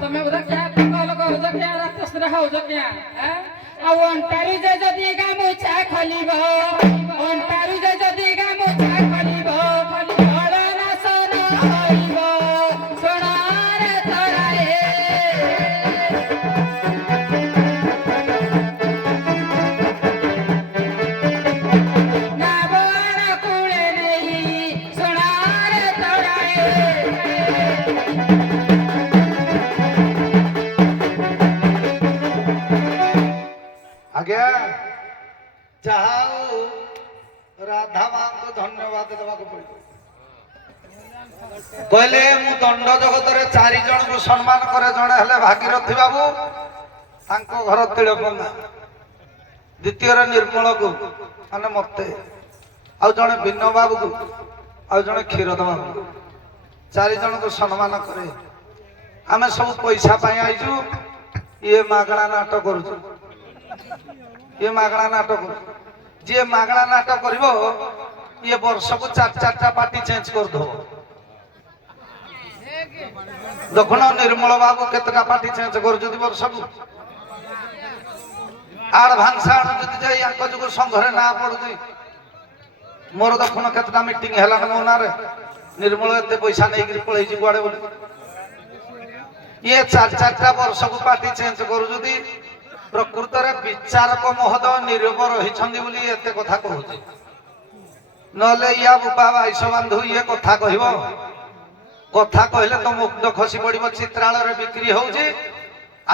ତମେ ବୋଧେ କିଆ କଲ କରୁଛ କିଆ ରାତସ୍ତ୍ର ହଉଛ କିଆ ଆଉ ଅଣ୍ଟାରୁ ଯେ ଯଦି ଗାମୁଛା ଖୋଲିବ ଅଣ୍ଟାରୁ ଯେ ଯଦି ଗାମୁଛା ଖୋଲିବ ଖାଲି ବଳ ନାଶ ନ ହୋଇବ সোনারে তরায়ে না বড় কুলে নেই সোনারে তরায়ে ଆଜ୍ଞା ଯାହା ହଉ ରାଧା ମାଙ୍କୁ ଧନ୍ୟବାଦ ଦେବାକୁ ପଡିବ କହିଲେ ମୁଁ ଦଣ୍ଡ ଜଗତରେ 4 ଜଣଙ୍କୁ ସମ୍ମାନ କରେ ଜଣେ ହେଲେ ଭାଗୀରଥୀ ବାବୁ ତାଙ୍କ ଘର ତିଳପଙ୍ଗା ଦ୍ୱିତୀୟରେ ନିର୍ମଳକୁ ମାନେ ମତେ ଆଉ ଜଣେ ବିନୋ ବାବୁକୁ ଆଉ ଜଣେ କ୍ଷୀରୋଦ ବାବୁ 4 ଜଣଙ୍କୁ ସମ୍ମାନ କରେ ଆମେ ସବୁ ପଇସା ପାଇଁ ଆଇଛୁ ଇଏ ମାଗଣା ନାଟ କରୁଛୁ ये मागणा नाटक जी मागणा नाटक करिवो ये वर्ष को 4-4टा पार्टी चेंज कर दो दखन निर्मल बाबू केतटा पार्टी चेंज कर जदी वर्ष को आड़ भांसा जदी जाई अंक जुग संघरे ना पडुजी मोर दखन केतटा मीटिंग हला न मोनारे निर्मल एते पैसा नै गिर पळै जी गुआडे बोली ये 4-4टा वर्ष को पार्टी चेंज कर जदी प्रकृत विचारक महोदय निरूप रही एते कथा कहूँ नले या बुपा बाईश बांधु ये कथा कह कथा कहले तो मुग्ध खसी पड़ो चित्रालय बिक्री होउची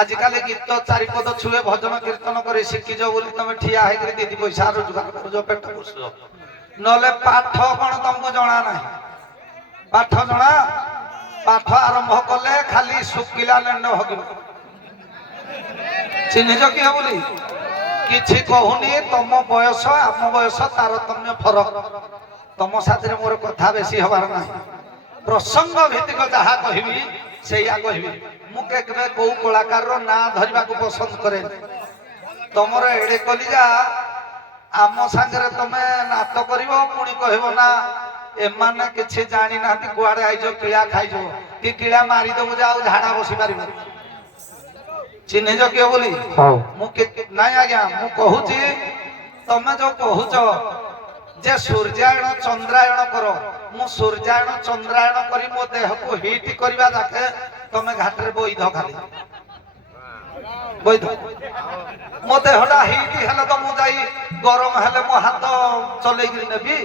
आजिकल गीत 4 पद छुए भजन कीर्तन कर शिखिज बोली तुम ठिया होकर दीदी पैसा रोजगार कर पेट पोष नले पाठ कौन तुमको जना ना पाठ जना पाठ आरंभ कले खाली शुकिला लेंड हगिब चिन्हिज किए बोली किछि कहूनी तुम बयस आम बयस तारतम्य फरक तुम साथी मोर कथा बेसी हबार ना प्रसंग भित्तिक जहा कहबी सेया कहबी मु केबे को कलाकार रो ना धरिबा को पसंद करे तमर एडे कलिजा आम संगरे तमे नाट करिवो पुणी कहबो ना एमाने किछि जानि नाती गुआडे आइजो किळा खाइजो कि किळा मारि दबो जाऊ झाडा बसी पारिबो चिन्हिज किए बोली नाई आज्ञा मु कहूची तमे जो कहूच जे सूर्यायण चंद्रायण कर मु सूर्यायण चंद्रायण करी मो देह को हिट करबा जाके तमे घाटरे बोइध खाली बोइध मो देहटा हिट हेले तो मु जाई गरम हेले मो हाथ चलै गिरी नेबी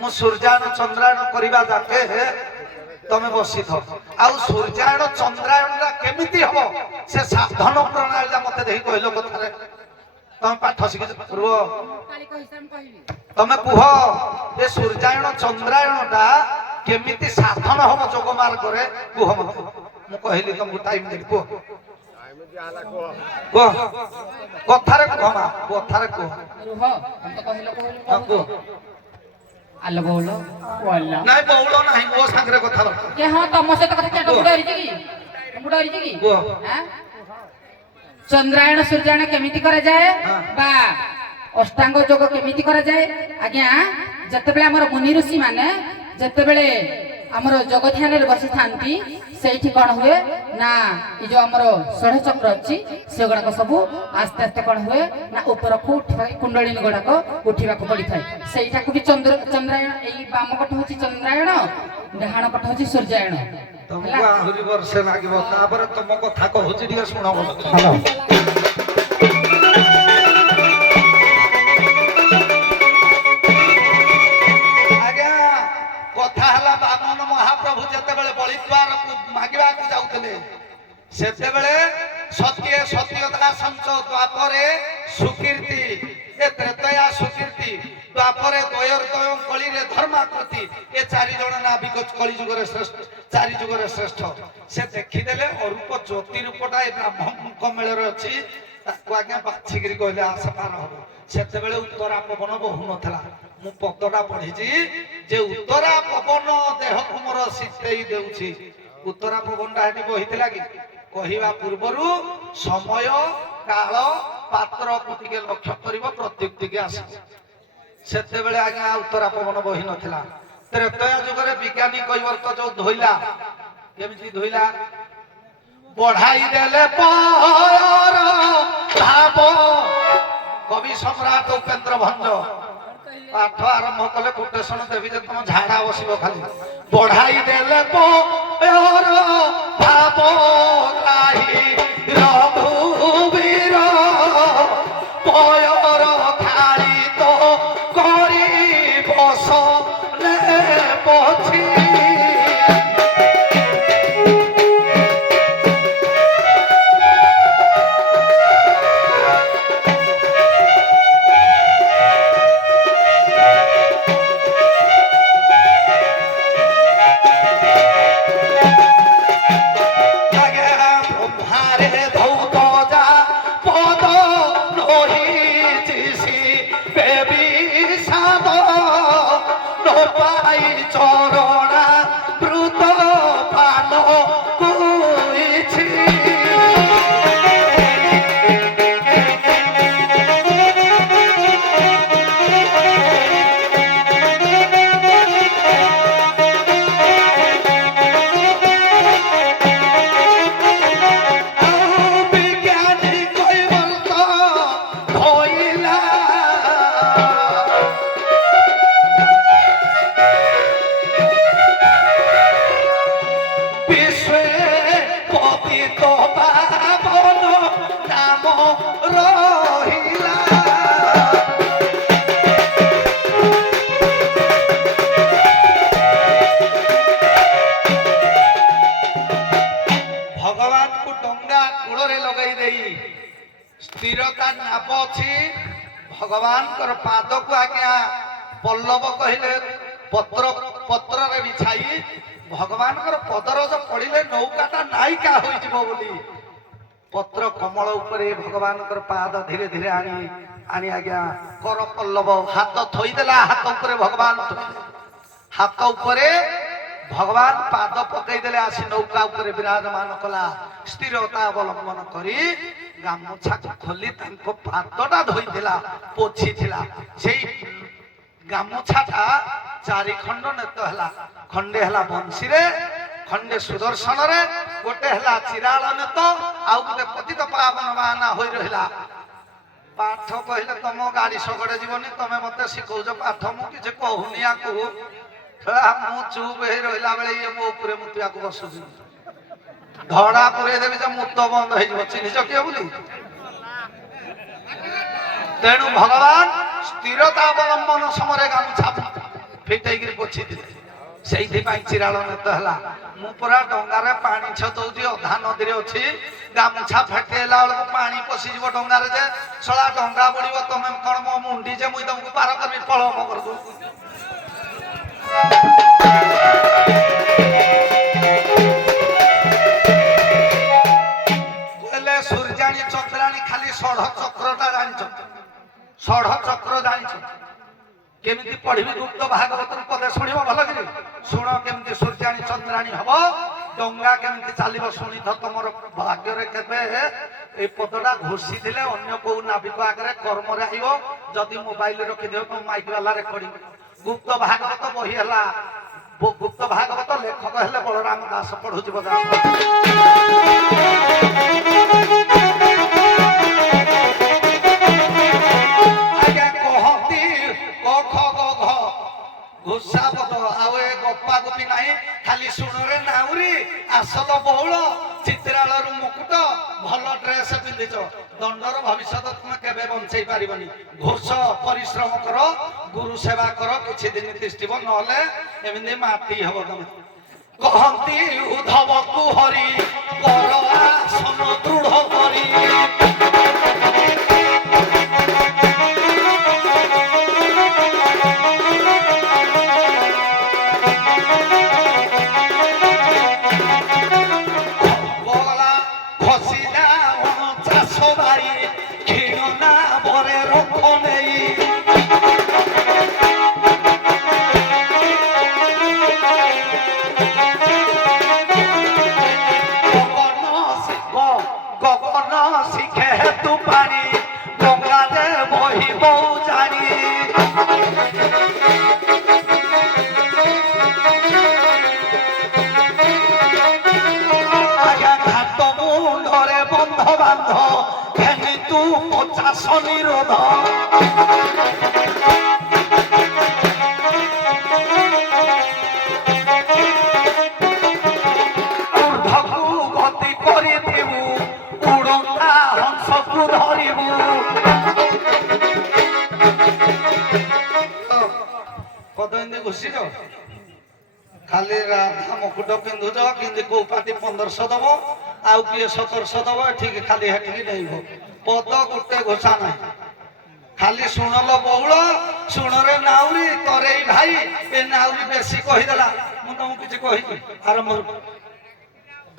मु सूर्यायण चंद्रायण करबा जाके तमे बसी थो आउ सूर्यायण चंद्रायण केमिति हबो से साधन प्रणाली मते देही कहलो कथारे तमे पाठ शिख रुओ तमे कुह ए सूर्यायण चंद्रायणटा केमिति साधन हबो जोग मार्ग रे कुह मते मु कहली तुमको टाइम दे कुह कुह कथारे कुह मा कथारे कुह रुह हम तो कहलो कुह आलो बोलो वाला नाही बोलो नाही मो संगरे कथा के हां तम से तो कथा के डरी जी की हां चंद्रायण सूर्यायण केमिति करा जाए बा अष्टांग योग केमिति करा जाए आज्ञा जते बेले हमर मुनि ऋषि माने जते बेले हमर जग ध्यान रे बसी थांती सेठी कोन हुए ना ई जो हमर षड चक्र अछि से गुडा को सब आस्ते आस्ते कोन हुए ना ऊपर को उठाई कुंडलिनी गुडा को उठिबा को पड़ी थाए सेटा को भी चंद्रायण एई बाम पट होची चंद्रायण डाहाण पट होची सूर्यायण तुमको आहुरी वर्षे लागिबो तापर तुम कथा कहूची दिए सुनो बोलो आज्ञा कथा हला बामन महाप्रभु जते बेले बलिद्वार मागिबा को जाउतले सेते बेले सत्य सत्यता संच द्वापरे ସୁକୀର୍ତ୍ତି ଏ ତ୍ରେତୟା ସୁକୀର୍ତ୍ତି ଦ୍ୱାପରେ ଦ୍ୱୟୋର୍ଦ୍ୱୟଂ କଳିରେ ଧର୍ମାକୃତି ଏ ଚାରି ଜଣ ନାବିକ କଳି ଯୁଗରେ ଶ୍ରେଷ୍ଠ ଚାରି ଯୁଗରେ ଶ୍ରେଷ୍ଠ ସେ ଦେଖିଦେଲେ ଅରୂପ ଜ୍ୟୋତି ରୂପଟା ଏ ବ୍ରାହ୍ମଣଙ୍କ ମେଳରେ ଅଛି ତାକୁ ଆଜ୍ଞା ବାଛିକିରି କହିଲେ ଆସ ପାର ହବ ସେତେବେଳେ ଉତ୍ତରା ପବନ ବହୁ ନଥିଲା ମୁଁ ପଦଟା ପଢିଛି ଯେ ଉତ୍ତରା ପବନ ଦେହକୁ ମୋର ଶୀତେଇ ଦେଉଛି ଉତ୍ତରା ପବନଟା ଏଠି ବହିଥିଲା କି କହିବା ପୂର୍ବରୁ ସମୟ କାଳ ପାତ୍ରକୁ ଟିକେ ଲକ୍ଷ୍ୟ କରିବ ପ୍ରତ୍ୟୁକ୍ତିକି ଆସିବ ସେତେବେଳେ ଆଜ୍ଞା ଉତ୍ତରା ପବନ ବହି ନଥିଲା ତ୍ରେତୟା ଯୁଗରେ ବିଜ୍ଞାନୀ କୈବର୍ତ୍ତ ଯୋଉ ଧୋଇଲା କେମିତି ଧୋଇଲା ବଢାଇ ଦେଲେ ପର ଭାବ କବି ସମ୍ରାଟ ଉପେନ୍ଦ୍ର ଭଞ୍ଜ ପାଠ ଆରମ୍ଭ କଲେ କୋଟେଶନ ଦେବି ଯେ ତମ ଝାଡା ବସିବ ଖାଲି ବଢାଇ ଦେଲେ ପର ଭାବ ରାହି ରଘୁବୀର ପୟର ଖାଳି ତ କରି ବସଲେ ପଛି চরণা ব্রুত পান কইছি বিজ্ঞানী কৈবর্ত ধইলা ସ୍ଥିରତା ନାପ ଅଛି ଭଗବାନଙ୍କର ପାଦକୁ ଆଜ୍ଞା ପଲ୍ଲବ କହିଲେ ପତ୍ରରେ ବିଛାଇ ଭଗବାନଙ୍କର ପଦରଜ ପଡିଲେ ନୌକାଟା ନାୟିକା ହୋଇଯିବ ବୋଲି ପତ୍ର କମଳ ଉପରେ ଭଗବାନଙ୍କର ପାଦ ଧୀରେ ଧୀରେ ଆଣି ଆଜ୍ଞା କର ପଲ୍ଲବ ହାତ ଥୋଇଦେଲା ହାତ ଉପରେ ଭଗବାନ ହାତ ଉପରେ ଭଗବାନ ପାଦ ପକେଇଦେଲେ ଆସି ନୌକା ଉପରେ ବିରାଜମାନ କଲା ସ୍ଥିରତା ଅବଲମ୍ବନ କରି ଗାମୁଛାକୁ ଖୋଲି ତାଙ୍କ ପାଦଟା ଧୋଇଥିଲା ପୋଛିଥିଲା ସେଇ ଗାମୁଛାଟା ଚାରି ଖଣ୍ଡ ନେତ ହେଲା ଖଣ୍ଡେ ହେଲା ବଂଶୀରେ ଖଣ୍ଡେ ସୁଦର୍ଶନରେ ଗୋଟେ ହେଲା ଚିରାଳ ନେତ ଆଉ ଗୋଟେ ପତିତ ପାବନ ବାହାନା ହୋଇ ରହିଲା ପାଠ କହିଲେ ତମ ଗାଡି ଶଗଡେ ଯିବନି ତମେ ମତେ ଶିଖଉଛ ପାଠ ମୁଁ କିଛି କହୁନି ଆକୁ ମୁଁ ଚୁପ୍ ହେଇ ରହିଲା ବେଳେ ଇଏ ମୋ ଉପରେ ମୁତିବାକୁ ବସୁଛି ଧଡା ପୁରେଇ ଦେବି ଯେ ମୁତ ବନ୍ଦ ହେଇଯିବ ଚିହ୍ନିଛ କିଏ ବୋଲି ତେଣୁ ଭଗବାନ ସ୍ଥିରତା ଅବଲମ୍ବନ ସମୟରେ ଗାମୁଛା ଫିଟେଇକିରି ପୋଛିଥିଲେ ସେଇଥିପାଇଁ ଚିରାଳ ନେତ ହେଲା ମୁଁ ପୁରା ଡଙ୍ଗାରେ ପାଣି ଛଦଉଛି ଅଧା ନଦୀରେ ଅଛି ଗାମୁଛା ଫାଟିଲା ବେଳକୁ ପାଣି ପଶିଯିବ ଡଙ୍ଗାରେ ଯେ ଶଳା ଡଙ୍ଗା ବୁଡିବ ତମେ କଣ ମୋ ମୁଣ୍ଡି ଯେ ମୁଇଁ ତମକୁ ପାର କରିବି ପଳମ କରିଦଉଛି କହିଲେ ସୂର୍ଯ୍ୟାଣୀ ଚନ୍ଦ୍ରାଣୀ ଖାଲି ଷଢ ଚକ୍ରଟା ଜାଣିଛ ଷଢ ଚକ୍ର ଜାଣିଛ କେମିତି ପଢିବି ଗୁପ୍ତ ଭାଗବତର ପଦେ ଶୁଣିବ ଭଲ କରି ଶୁଣ କେମିତି ସୂର୍ଯ୍ୟାଣୀ ଚନ୍ଦ୍ରାଣୀ ହବ ଡଙ୍ଗା କେମିତି ଚାଲିବ ଶୁଣିଥ ତମର ଭାଗ୍ୟରେ କେବେ এই পদটা ঘুষিলে অন্য কেউ নাবিক আগে কর্মরে আইব যদি মোবাইল রখিদিও তো মাইক বালা রেকর্ডিং গুপ্ত ভাগবত বহি হেলা গুপ্ত ভাগবত লেখক হেলে বলরাম দাস পড়ুছি দাস আজ্ঞা কহতি কখ গঘ ঘোষা পদ আউ এ গপা গপি নাই খালি শুণরে নাউরি আসল বহুল চিত্রালর মুকুট ভাল ড্রেস পিঁধিছ দণ্ডর ভবিষ্যৎ তুমি কেবে বঞ্চাই পারিবনি ঘোষ পরিশ্রম কর গুরু সেবা কর কিছু দিন তিষ্ঠিব নহলে এমনি মাটি হব তুমি কহନ୍ତି উদ্ধবকু হরি কর আসন দৃঢ় করি ଭରେ ରଖ ନେଇ গগন শিখে তু পানি গঙ্গাতে বহিব জানি আজ্ঞা ঘাট মুন্ডরে বন্ধ বান্ধ ঘেনি তু পচাশ নিরোধ ঊর্ধ্বকু গতি করিথিবু উড়ন্তা হংসকু ধরিবু কত এমনি ঘুষিছ খালি রাধা মুকুଟ ପିନ୍ଧୁଛ କିନ୍ତୁ କୋଉ ପାର୍ଟି 1500 ଦବ ଆଉ କିଏ 1700 ଦବ ଠିକ ଖାଲି ହେଠିକି ନେଇବ ପଦ ଗୋଟେ ଘୋଷା ନାହିଁ ଖାଲି ଶୁଣଲ ବହୁଳ ଶୁଣରେ ନାଉରି ତରେଇ ଭାଇ ଏ ନାଉରି ବେଶୀ କହିଦେଲା ମୁଁ ତମକୁ କିଛି କହିଛି ଆରମ୍ଭ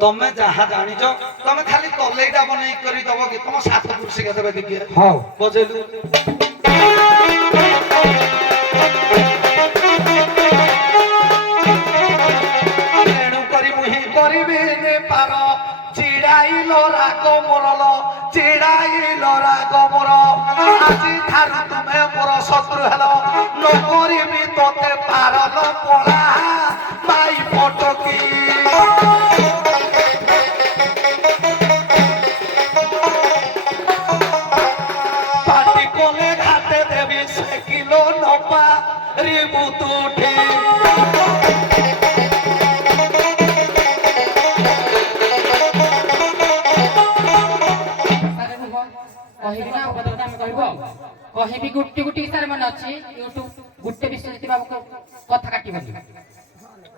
ତମେ ଯାହା ଜାଣିଛ ତମେ ଖାଲି ତଲେଇଟା ବନେଇ କରି ଦବ କି ତମ ସାତ ପୁରୁଷିକା ଦେବେ ଦେଖିଏ ହଉ ବଜେଇଲୁ କରିବି ପାର ଚିଡ଼ାଇଲ ରାଗ ମୋରଲ ଚିଡ଼ାଇଲ ରାଗ ମୋର ଆଜି ଠାରୁ ତୁମେ ମୋର ଶତ୍ରୁ ହେଲ ନ କରିବି ତୋତେ ପାରଲ ପଳା ମାଇ ଫଟକି ପାଟି କଲେ ଘାଟେ ଦେବି ସେ କିଲୋ ନପା ରିବୁ ତୁଠି କହିବି ନା ଅବଦାନ ଆମେ କହିବ କହିବି ଗୁଟି ଗୁଟି ସାର୍ ମନେ ଅଛି ୟୁଟ୍ୟୁବ ଗୋଟେ ବିଶ୍ୱଜିତ ବାବୁ କଥା କାଟିବନି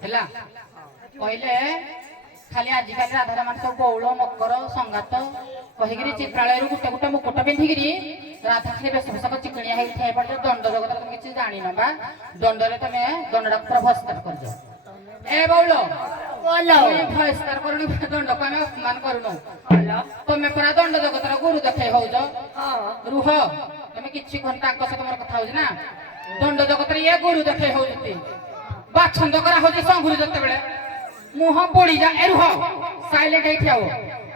ହେଲା କହିଲେ ଖାଲି ଆଜିକାଲି ରାଧାରା ମାନେ ସବୁ ବଉଳ ମକର ସଂଗାତ କହିକିରି ଚିତ୍ରାଳୟରୁ ଗୋଟେ ଗୋଟେ ମୁକୁଟ ପିନ୍ଧିକିରି ରାଧା ଖାଲି ବେଶଭୂଷକ ଚିକଣିଆ ହେଇକି ଥାଇ ପଡିଛ ଦଣ୍ଡ ଜଗତରେ ତମେ କିଛି ଜାଣିନ ବା ଦଣ୍ଡରେ ତମେ ଦଣ୍ଡଟା ପୁରା ଭସ୍ତାର କରିଛ ଏ ବଉଳ ଭୟସ୍କାର କରୁନି ଦଣ୍ଡକୁ ଆମେ ଅପମାନ କରୁନୁ ତମେ ପୁରା ଦଣ୍ଡ ଜଗତର ଗୁରୁ ଦେଖେଇ ହଉଛ ରୁହ ତମେ କିଛି କହନି ତାଙ୍କ ସହିତ ମୋର କଥା ହଉଛି ନା ଦଣ୍ଡ ଜଗତରେ ଇଏ ଗୁରୁ ଦେଖେଇ ହଉଛନ୍ତି ବାଛନ୍ଦ କରା ହଉଛି ସଂଘୁରୁ ଯେତେବେଳେ ମୁହଁ ପୋଡିଯା ଏ ରୁହ ସାଇଲେଣ୍ଟ ହେଇଠି ଆଉ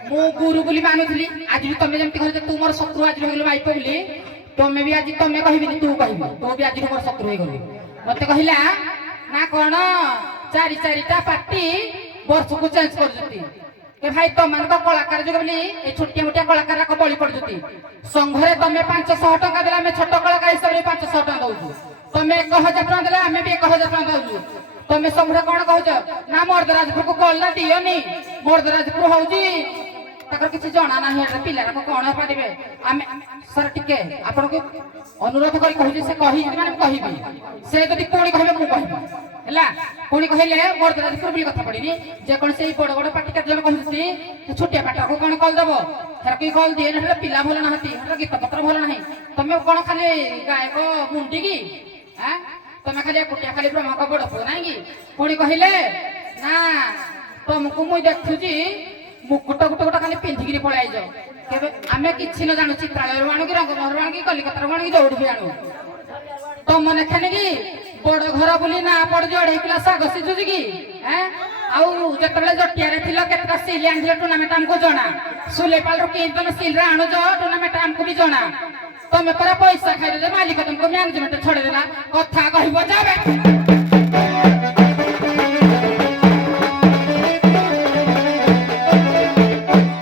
ମୁଁ ଗୁରୁ ବୋଲି ମାନୁଥିଲି ଆଜି ତମେ ଯେମିତି କହିଛ ତୁ ମୋର ଶତ୍ରୁ ଆଜି ହେଇଗଲୁ ମାଇପ ବୋଲି ତମେ ବି ଆଜି ତମେ କହିବିନି ତୁ କହିବି ତୁ ବି ଆଜି ମୋର ଶତ୍ରୁ ହେଇଗଲୁ ମତେ କହିଲା ନା କଣ ଚାରି ଚାରିଟା ପାର୍ଟି ବର୍ଷକୁ ଚେଞ୍ଜ କରୁଛନ୍ତି ଏ ଭାଇ ତମାନଙ୍କ କଳାକାର ଯୋଗ ବୋଲି ଏ ଛୋଟିଆ ମୋଟିଆ କଳାକାର ବଳି ପଡୁଛନ୍ତି ସଂଘରେ ତମେ 500 ଟଙ୍କା ଦେଲେ ଆମେ ଛୋଟ କଳାକାର ହିସାବରେ 500 ଟଙ୍କା ଦଉଛୁ ତମେ 1000 ଟଙ୍କା ଦେଲେ ଆମେ ବି 1000 ଟଙ୍କା ଦଉଛୁ ତମେ ସଂଘରେ କଣ କହୁଛ ନା ମର୍ଦ୍ଦରାଜପୁରକୁ କଲଟା ଦିଅନି ମର୍ଦ୍ଦରାଜପୁର ହଉଛି ତାଙ୍କର କିଛି ଜଣା ନାହିଁ ପିଲାରାକ କଣ ପାରିବେ ଆମେ ସାର୍ ଟିକେ ଆପଣଙ୍କୁ ଅନୁରୋଧ କରି କହୁଛି ସେ କହିଛି ମାନେ ମୁଁ କହିବି ସେ ଯଦି ପୁଣି କହିବେ ମୁଁ କହିବି ହେଲା ପୁଣି କହିଲେ ମର୍ଦ୍ଦରାଜପୁର ବୋଲି କଥା ପଡିନି ଯେକୌଣସି ବଡ ବଡ ପାର୍ଟି କେତେ ଜଣ କହୁଛନ୍ତି ଛୋଟିଆ ପାର୍ଟିକୁ କଣ କଲ ଦବ ସେଟା କଲ ଦିଏ ନା ପିଲା ଭଲ ନାହାନ୍ତି ଗୀତ ପତ୍ର ଭଲ ନାହିଁ ତମେ କଣ ଖାଲି ଗାୟକ ମୁଣ୍ଡି କି ତମେ ଖାଲି ଏକୁଟିଆ ଖାଲି ବ୍ରହ୍ମଙ୍କ ବଡ ପୁଅ ନାଇଁ କି ପୁଣି କହିଲେ ନା ତମକୁ ମୁଁ ଦେଖୁଛି ମୁକୁଟ ଗୋଟେ ଗୋଟେ ଖାଲି ପିନ୍ଧିକିରି ପଳାଇଛ କେବେ ଆମେ କିଛି ନ ଜାଣୁ ଚିତ୍ରାଳୟରୁ ଆଣୁ କି ରଙ୍ଗମହଲରୁ ଆଣୁ କି କଲିକତାରୁ ଆଣୁ କି ଯୋଉଠି ବି ଆଣୁ ତମ ଲେଖାନି କି ବଡ ଘର ବୋଲି ନା ପଡୁଛି ଅଢେଇ କିଲୋ ଶାଗ ସିଝୁଛି କି ଆଉ ଯେତେବେଳେ ଜଟିଆରେ ଥିଲ କେତେଟା ସିଲ ଆଣିଥିଲ ଟୁର୍ଣ୍ଣାମେଣ୍ଟ ଆମକୁ ଜଣା ସୁଲେପାଳରୁ କେମିତି ତମେ ସିଲରେ ଆଣୁଛ ଟୁର୍ଣ୍ଣାମେଣ୍ଟ ଆମକୁ ବି ଜଣା ତମେ ପରା ପଇସା ଖାଇଦେଲ ମାଲିକ ତମକୁ ମ୍ୟାନେଜମେଣ୍ଟ ଛଡେଇଦେଲା କଥା କହିବ ଯାବେ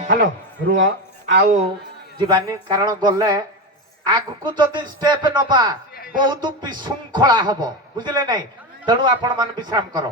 ହ୍ୟାଲୋ ରୁହ ଆଉ ଯିବାନି କାରଣ ଗଲେ ଆଗକୁ ଯଦି ଷ୍ଟେପ ନବା ବହୁତ ବିଶୃଙ୍ଖଳା ହବ ବୁଝିଲେ ନାଇଁ ତେଣୁ ଆପଣ ମାନେ ବିଶ୍ରାମ କର